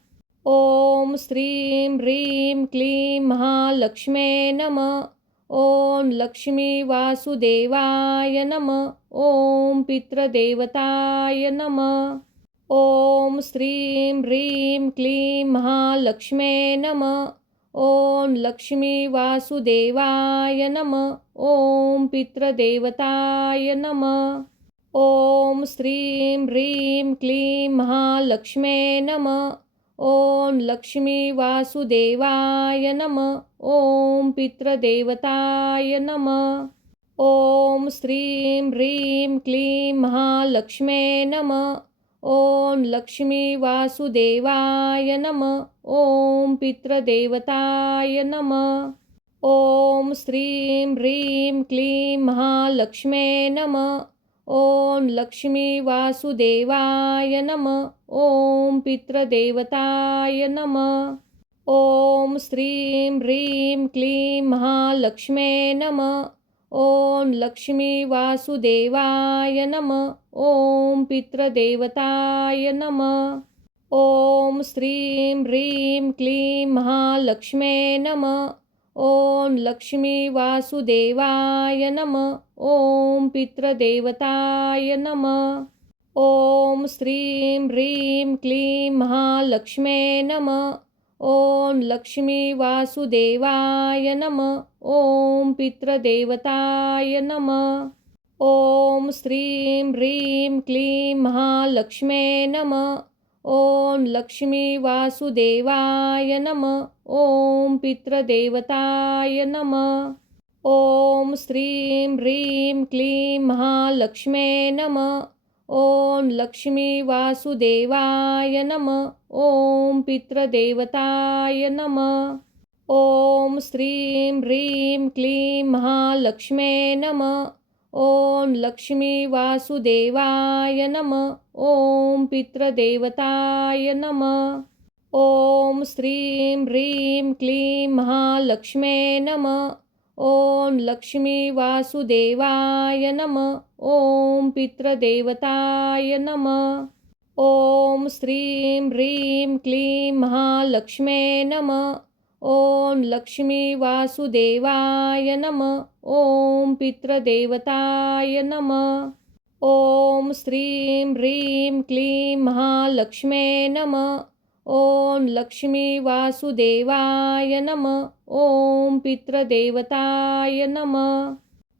ॐ श्रीं ह्रीं क्लीं महालक्ष्मे नमः। ॐ लक्ष्मी वासुदेवाय नमः। ॐ पितृदेवताय नमः। ॐ श्रीं ह्रीं क्लीं महालक्ष्मे नमः। ॐ लक्ष्मी वासुदेवाय नमः। ॐ पितृदेवताय नमः। ॐ श्रीं ह्रीं क्लीं महालक्ष्मे नमः। ॐ लक्ष्मी वासुदेवाय नमः। ॐ पितृदेवताय नमः। ॐ श्रीं ह्रीं क्लीं महालक्ष्मे नमः। ॐ लक्ष्मी वासुदेवाय नमः। ॐ पितृदेवताय नमः। ॐ श्रीं ह्रीं क्लीं महालक्ष्मे नमः। ॐ लक्ष्मी वासुदेवाय नमः। ॐ पितृदेवताय नमः। ॐ श्रीं ह्रीं क्लीं महालक्ष्मे नमः। ॐ लक्ष्मी वासुदेवाय नमः। ॐ पितृदेवताय नमः। ॐ श्रीं ह्रीं क्लीं महालक्ष्मे नमः। ॐ लक्ष्मी वासुदेवाय नमः। ॐ पितृदेवताय नमः। ॐ श्रीं ह्रीं क्लीं महालक्ष्मे नमः। ॐ लक्ष्मी वासुदेवाय नमः। ॐ पितृदेवताय नमः। ॐ श्रीं ह्रीं क्लीं महालक्ष्मे नमः। ॐ लक्ष्मी वासुदेवाय नमः। ॐ पितृदेवताय नमः। ॐ श्रीं ह्रीं क्लीं महालक्ष्मे नमः। ॐ लक्ष्मी वासुदेवाय नमः। ॐ पितृदेवताय नमः। ॐ श्रीं ह्रीं क्लीं महालक्ष्मे नमः। ॐ लक्ष्मी वासुदेवाय नमः। ॐ पितृदेवताय नमः। ॐ श्रीं ह्रीं क्लीं महालक्ष्मे नमः। ॐ लक्ष्मी वासुदेवाय नमः। ॐ पितृदेवताय नमः। ॐ श्रीं ह्रीं क्लीं महालक्ष्मे नमः। ॐ लक्ष्मी वासुदेवाय नमः। ॐ पितृदेवताय नमः। ॐ श्रीं ह्रीं क्लीं महालक्ष्मे नमः। ॐ लक्ष्मी वासुदेवाय नमः। ॐ पितृदेवताय नमः।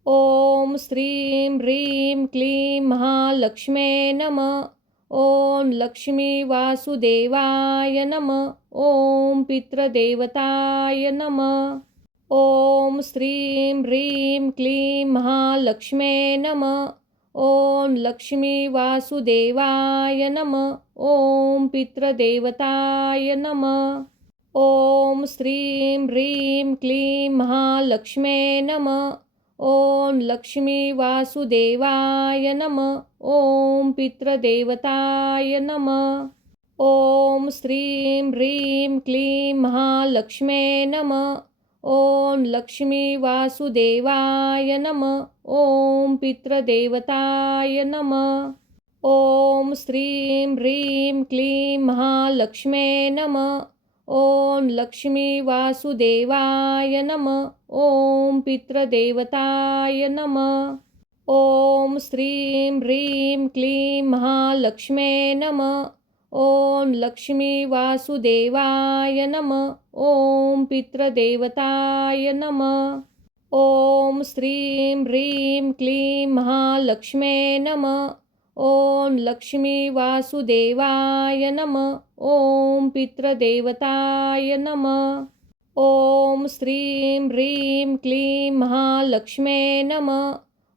ॐ श्रीं ह्रीं क्लीं महालक्ष्मे नमः। ॐ लक्ष्मी वासुदेवाय नमः। ॐ पितृदेवताय नमः। ॐ श्रीं ह्रीं क्लीं महालक्ष्मे नमः। ॐ लक्ष्मी वासुदेवाय नमः। ॐ पितृदेवताय नमः। ॐ श्रीं ह्रीं क्लीं महालक्ष्मे नमः। ॐ लक्ष्मी वासुदेवाय नमः। ॐ पितृदेवताय नमः। ॐ श्रीं ह्रीं क्लीं महालक्ष्मे नमः। ॐ लक्ष्मी वासुदेवाय नमः। ॐ पितृदेवताय नमः। ॐ श्रीं ह्रीं क्लीं महालक्ष्मे नमः। ॐ लक्ष्मी वासुदेवाय नमः। ॐ पितृदेवताय नमः। ॐ श्रीं ह्रीं क्लीं महालक्ष्मे नमः। ॐ लक्ष्मी वासुदेवाय नमः। ॐ पितृदेवताय नमः। ॐ श्रीं ह्रीं क्लीं महालक्ष्मे नमः। ॐ लक्ष्मी वासुदेवाय नमः। ॐ पितृदेवताय नमः। ॐ श्रीं ह्रीं क्लीं महालक्ष्मे नमः।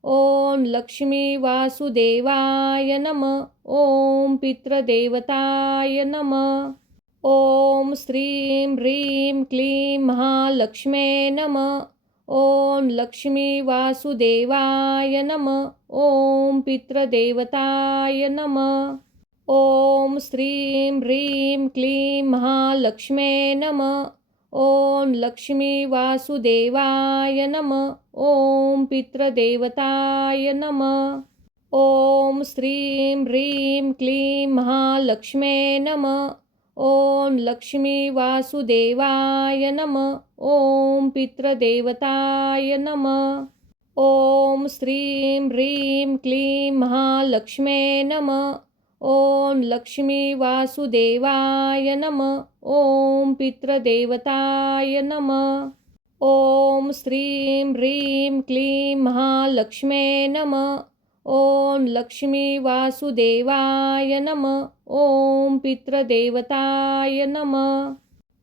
ॐ लक्ष्मी वासुदेवाय नमः। ॐ पितृदेवताय नमः। ॐ श्रीं ह्रीं क्लीं महालक्ष्मे नमः। ॐ लक्ष्मी वासुदेवाय नमः। ॐ पितृदेवताय नमः। ॐ श्रीं ह्रीं क्लीं महालक्ष्मे नमः। ॐ लक्ष्मी वासुदेवाय नमः। ॐ पितृदेवताय नमः। ॐ श्रीं ह्रीं क्लीं महालक्ष्मे नमः। ॐ लक्ष्मी वासुदेवाय नमः। ॐ पितृदेवताय नमः। ॐ श्रीं ह्रीं क्लीं महालक्ष्मे नमः। ॐ लक्ष्मी वासुदेवाय नमः। ॐ पितृदेवताय नमः। ॐ श्रीं ह्रीं क्लीं महालक्ष्मे नमः। ॐ लक्ष्मी वासुदेवाय नमः। ॐ पितृदेवताय नमः।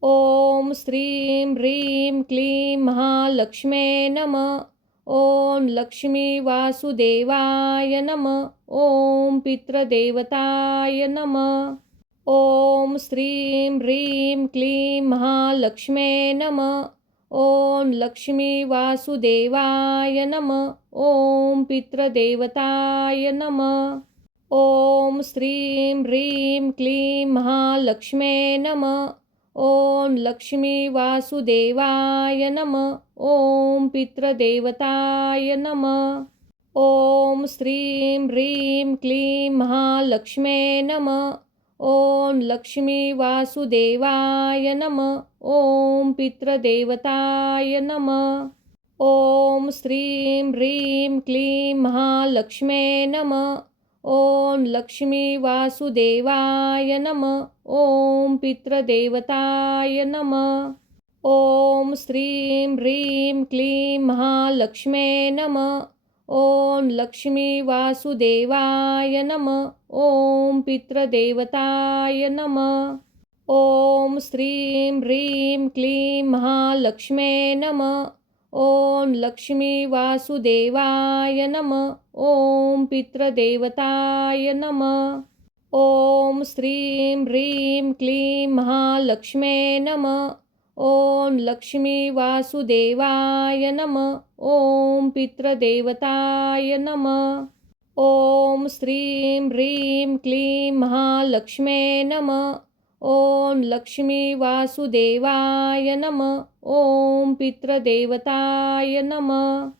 ॐ श्रीं ह्रीं क्लीं महालक्ष्मे नमः। ॐ लक्ष्मी वासुदेवाय नमः। ॐ पितृदेवताय नमः। ॐ श्रीं ह्रीं क्लीं महालक्ष्मे नमः। ॐ लक्ष्मी वासुदेवाय नमः। ॐ पितृदेवताय नमः। ॐ श्रीं ह्रीं क्लीं महालक्ष्मे नमः। ॐ लक्ष्मी वासुदेवाय नमः। ॐ पितृदेवताय नमः। ॐ श्रीं ह्रीं क्लीं महालक्ष्मे नमः। ॐ लक्ष्मी वासुदेवाय नमः। ॐ पितृदेवताय नमः। ॐ श्रीं ह्रीं क्लीं महालक्ष्मे नमः। ॐ लक्ष्मी वासुदेवाय नमः। ॐ पितृदेवताय नमः। ॐ श्रीं ह्रीं क्लीं महालक्ष्मे नमः। ॐ लक्ष्मी वासुदेवाय नमः। ॐ पितृदेवताय नमः। ॐ श्रीं ह्रीं क्लीं महालक्ष्मे नमः। ॐ लक्ष्मी वासुदेवाय नमः। ॐ पितृदेवताय नमः। ॐ श्रीं ह्रीं क्लीं महालक्ष्मे नमः। ॐ लक्ष्मी वासुदेवाय नमः। ॐ पितृदेवताय नमः। ॐ श्रीं ह्रीं क्लीं महालक्ष्मे नमः। ॐ लक्ष्मी वासुदेवाय नमः। ॐ पितृदेवताय नमः।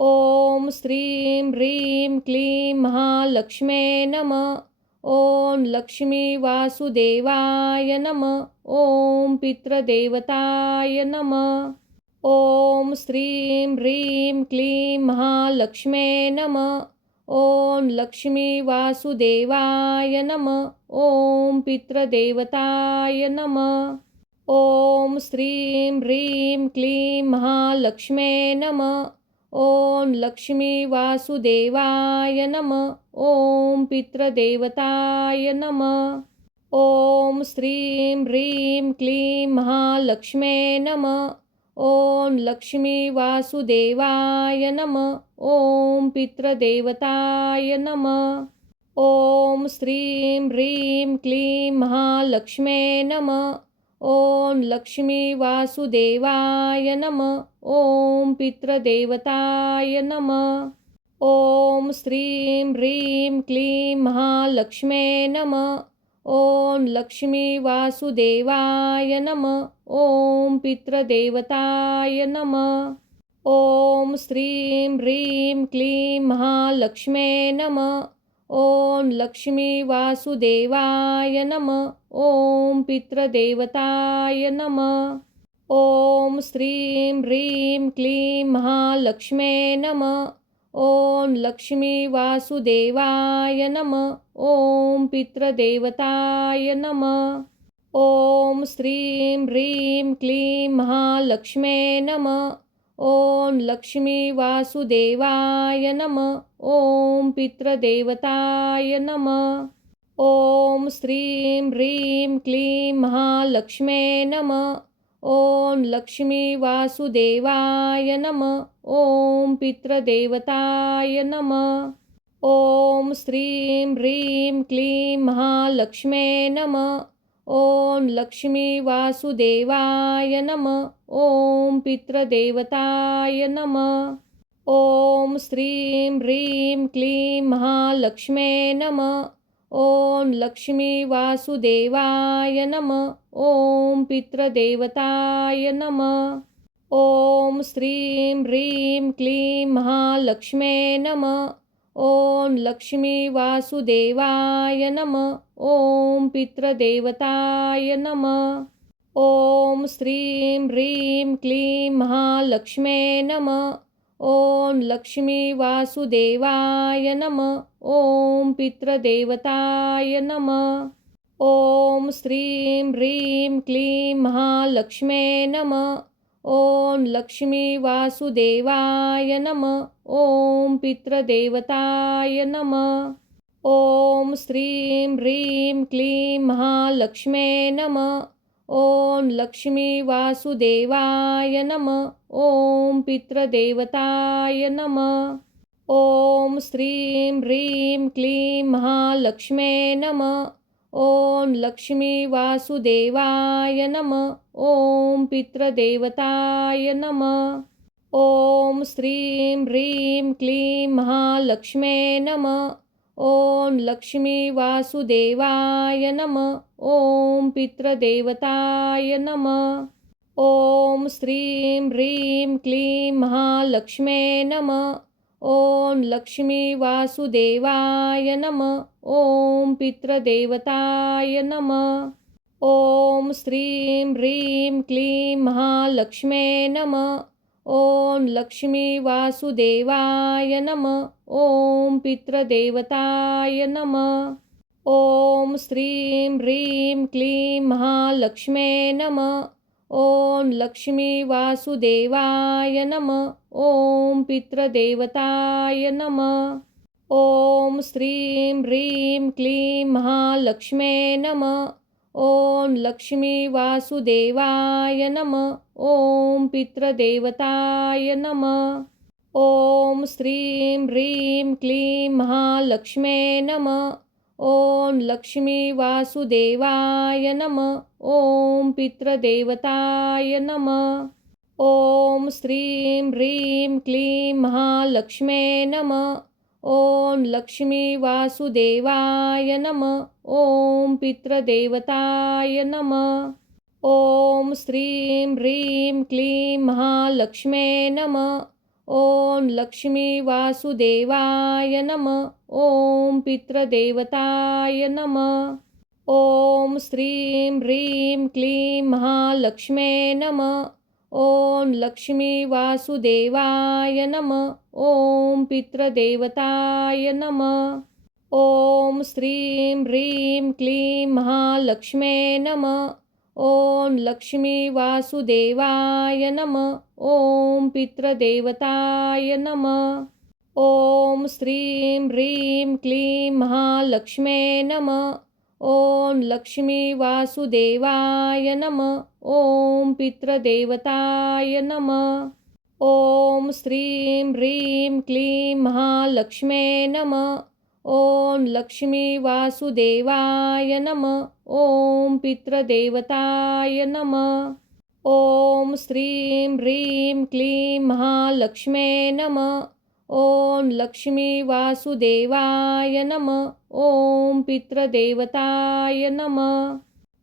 ॐ श्रीं ह्रीं क्लीं महालक्ष्मे नमः। ॐ लक्ष्मी वासुदेवाय नमः। ॐ पितृदेवताय नमः। ॐ श्रीं ह्रीं क्लीं महालक्ष्मे नमः। ॐ लक्ष्मी वासुदेवाय नमः। ॐ पितृदेवताय नमः। ॐ श्रीं ह्रीं क्लीं महालक्ष्मे नमः। ॐ लक्ष्मी वासुदेवाय नमः। ॐ पितृदेवताय नमः। ॐ श्रीं ह्रीं क्लीं महालक्ष्मे नमः। ॐ लक्ष्मी वासुदेवाय नमः। ॐ पितृदेवताय नमः। ॐ श्रीं ह्रीं क्लीं महालक्ष्मे नमः। ॐ लक्ष्मी वासुदेवाय नमः। ॐ पितृदेवताय नमः। ॐ श्रीं ह्रीं क्लीं महालक्ष्मे नमः। ॐ लक्ष्मी वासुदेवाय नमः। ॐ पितृदेवताय नमः। ॐ श्रीं ह्रीं क्लीं महालक्ष्मे नमः। ॐ लक्ष्मी वासुदेवाय नमः। ॐ पितृदेवताय नमः। ॐ श्रीं ह्रीं क्लीं महालक्ष्मे नमः। ॐ लक्ष्मी वासुदेवाय नमः। ॐ पितृदेवताय नमः। ॐ श्रीं ह्रीं क्लीं महालक्ष्मे नमः। ॐ लक्ष्मी वासुदेवाय नमः। ॐ पितृदेवताय नमः। ॐ श्रीं ह्रीं क्लीं महालक्ष्मे नमः। ॐ लक्ष्मी वासुदेवाय नमः। ॐ पितृदेवताय नमः। ॐ श्रीं ह्रीं क्लीं महालक्ष्मे नमः। ॐ लक्ष्मी वासुदेवाय नमः। ॐ पितृदेवताय नमः। ॐ श्रीं ह्रीं क्लीं महालक्ष्मे नमः। ॐ लक्ष्मी वासुदेवाय नमः। ॐ पितृदेवताय नमः। ॐ श्रीं ह्रीं क्लीं महालक्ष्मे नमः। ॐ लक्ष्मी वासुदेवाय नमः। ॐ पितृदेवताय नमः। ॐ श्रीं ह्रीं क्लीं महालक्ष्मे नमः। ॐ लक्ष्मी वासुदेवाय नमः। ॐ पितृदेवताय नमः। ॐ श्रीं ह्रीं क्लीं महालक्ष्मे नमः। ॐ लक्ष्मी वासुदेवाय नमः। ॐ पितृदेवताय नमः। ॐ श्रीं ह्रीं क्लीं महालक्ष्मे नमः। ॐ लक्ष्मी वासुदेवाय नमः। ॐ पितृदेवताय नमः। ॐ श्रीं ह्रीं क्लीं महालक्ष्मे नमः। ॐ लक्ष्मी वासुदेवाय नमः। ॐ पितृदेवताय नमः। ॐ श्रीं ह्रीं क्लीं महालक्ष्मे नमः। ॐ लक्ष्मी वासुदेवाय नमः। ॐ पितृदेवताय नमः। ॐ श्रीं ह्रीं क्लीं महालक्ष्मे नमः। ॐ लक्ष्मी वासुदेवाय नमः। ॐ पितृदेवताय नमः। ॐ श्रीं ह्रीं क्लीं महालक्ष्मे नमः। ॐ लक्ष्मी वासुदेवाय नमः। ॐ पितृदेवताय नमः। ॐ श्रीं ह्रीं क्लीं महालक्ष्मे नमः। ॐ लक्ष्मी वासुदेवाय नमः। ॐ पितृदेवताय नमः। ॐ श्रीं ह्रीं क्लीं महालक्ष्मे नमः। ॐ लक्ष्मी वासुदेवाय नमः। ॐ पितृदेवताय नमः। ॐ श्रीं ह्रीं क्लीं महालक्ष्मे नमः। ॐ लक्ष्मी वासुदेवाय नमः। ॐ पितृदेवताय नमः। ॐ श्रीं ह्रीं क्लीं महालक्ष्मे नमः। ॐ लक्ष्मी वासुदेवाय नमः। ॐ पितृदेवताय नमः। ॐ श्रीं ह्रीं क्लीं महालक्ष्मे नमः। ॐ लक्ष्मी वासुदेवाय नमः। ॐ पितृदेवताय नमः। ॐ श्रीं ह्रीं क्लीं महालक्ष्मे नमः। ॐ लक्ष्मी वासुदेवाय नमः। ॐ पितृदेवताय नमः। ॐ श्रीं ह्रीं क्लीं महालक्ष्मे नमः। ॐ लक्ष्मी वासुदेवाय नमः। ॐ पितृदेवताय नमः। ॐ श्रीं ह्रीं क्लीं महालक्ष्मे नमः। ॐ लक्ष्मी वासुदेवाय नमः। ॐ पितृदेवताय नमः। ॐ श्रीं ह्रीं क्लीं महालक्ष्मे नमः। ॐ लक्ष्मी वासुदेवाय नमः। ॐ पितृदेवताय नमः। ॐ श्रीं ह्रीं क्लीं महालक्ष्मे नमः। ॐ लक्ष्मी वासुदेवाय नमः। ॐ पितृदेवताय नमः।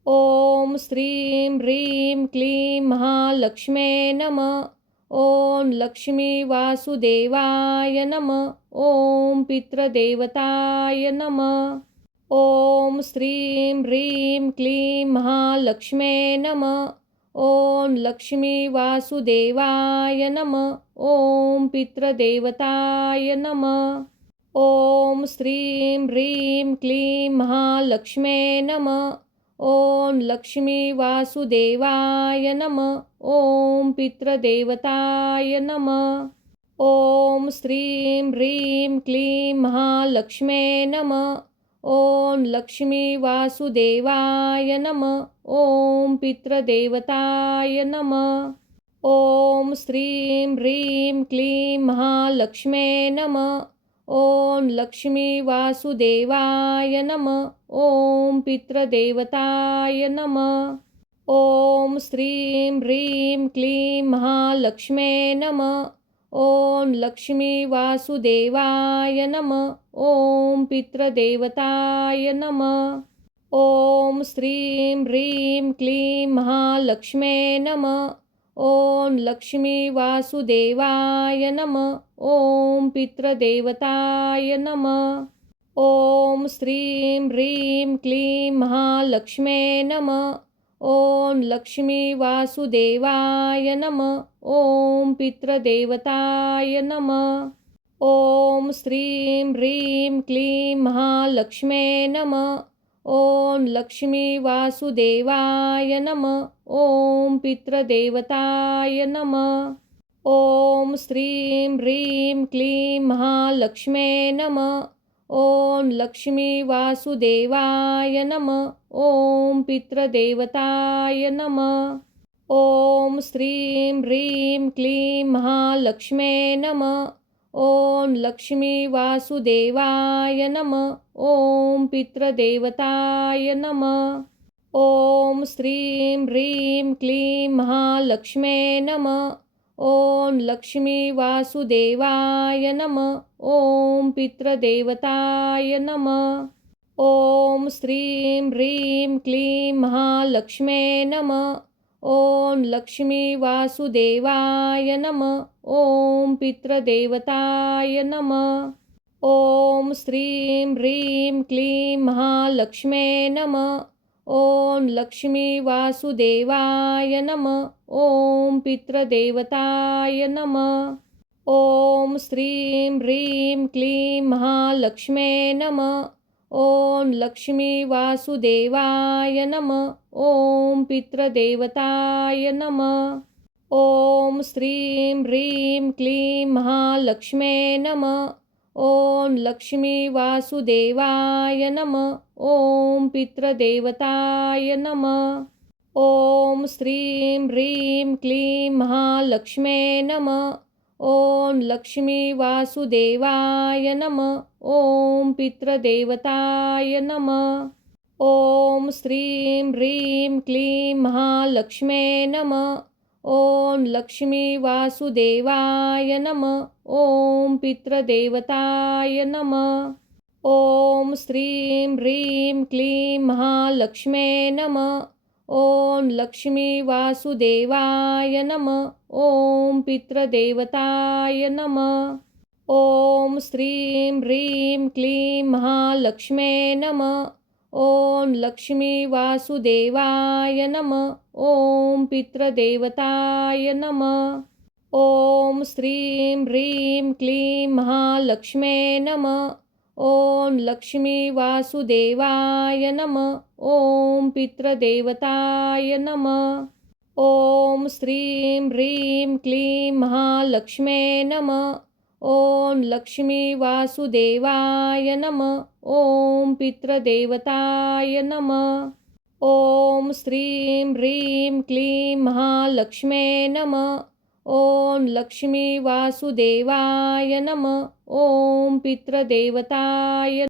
ॐ श्रीं ह्रीं क्लीं महालक्ष्मे नमः। ॐ लक्ष्मी वासुदेवाय नमः। ॐ पितृदेवताय नमः। ॐ श्रीं ह्रीं क्लीं महालक्ष्मे नमः। ॐ लक्ष्मी वासुदेवाय नमः। ॐ पितृदेवताय नमः। ॐ श्रीं ह्रीं क्लीं महालक्ष्मे नमः। ॐ लक्ष्मी वासुदेवाय नमः। ॐ पितृदेवताय नमः। ॐ श्रीं ह्रीं क्लीं महालक्ष्मे नमः। ॐ लक्ष्मी वासुदेवाय नमः। ॐ पितृदेवताय नमः। ॐ श्रीं ह्रीं क्लीं महालक्ष्मे नमः। ॐ लक्ष्मी वासुदेवाय नमः। ॐ पितृदेवताय नमः। ॐ श्रीं ह्रीं क्लीं महालक्ष्मे नमः। ॐ लक्ष्मी वासुदेवाय नमः। ॐ पितृदेवताय नमः। ॐ श्रीं ह्रीं क्लीं महालक्ष्मे नमः। ॐ लक्ष्मी वासुदेवाय नमः। ॐ पितृदेवताय नमः। ॐ श्रीं ह्रीं क्लीं महालक्ष्मे नमः। ॐ लक्ष्मी वासुदेवाय नमः। ॐ पितृदेवताय नमः। ॐ श्रीं ह्रीं क्लीं महालक्ष्मे नमः। ॐ लक्ष्मी वासुदेवाय नमः। ॐ पितृदेवताय नमः। ॐ श्रीं ह्रीं क्लीं महालक्ष्मे नमः। ॐ लक्ष्मी वासुदेवाय नमः। ॐ पितृदेवताय नमः। ॐ श्रीं ह्रीं क्लीं महालक्ष्मे नमः। ॐ लक्ष्मी वासुदेवाय नमः। ॐ पितृदेवताय नमः। ॐ श्रीं ह्रीं क्लीं महालक्ष्मे नमः। ॐ लक्ष्मी वासुदेवाय नमः। ॐ पितृदेवताय नमः। ॐ श्रीं ह्रीं क्लीं महालक्ष्मे नमः। ॐ लक्ष्मी वासुदेवाय नमः। ॐ पितृदेवताय नमः। ॐ श्रीं ह्रीं क्लीं महालक्ष्मे नमः। ॐ लक्ष्मी वासुदेवाय नमः। ॐ पितृदेवताय नमः। ॐ श्रीं ह्रीं क्लीं महालक्ष्मे नमः। ॐ लक्ष्मी वासुदेवाय नमः। ॐ पितृदेवताय नमः। ॐ श्रीं ह्रीं क्लीं महालक्ष्मे नमः। ॐ लक्ष्मी वासुदेवाय नमः। ॐ पितृदेवताय नमः। ॐ श्रीं ह्रीं क्लीं महालक्ष्मे नमः। ॐ लक्ष्मी वासुदेवाय नमः। ॐ पितृदेवताय नमः। ॐ श्रीं ह्रीं क्लीं महालक्ष्मे नमः। ॐ लक्ष्मी वासुदेवाय नमः। ॐ पितृदेवताय नमः। ॐ श्रीं ह्रीं क्लीं महालक्ष्मे नमः। ॐ लक्ष्मी वासुदेवाय नमः। ॐ पितृदेवताय नमः। ॐ श्रीं ह्रीं क्लीं महालक्ष्मे नमः। ॐ लक्ष्मी वासुदेवाय नमः। ॐ पितृदेवताय नमः। ॐ श्रीं ह्रीं क्लीं महालक्ष्मे नमः। ॐ लक्ष्मी वासुदेवाय नमः। ॐ पितृदेवताय नमः। ॐ श्रीं ह्रीं क्लीं महालक्ष्मे नमः। ॐ लक्ष्मी वासुदेवाय नमः। ॐ पितृदेवताय नमः। ॐ श्रीं ह्रीं क्लीं महालक्ष्मे नमः। ॐ लक्ष्मी वासुदेवाय नमः। ॐ पितृदेवताय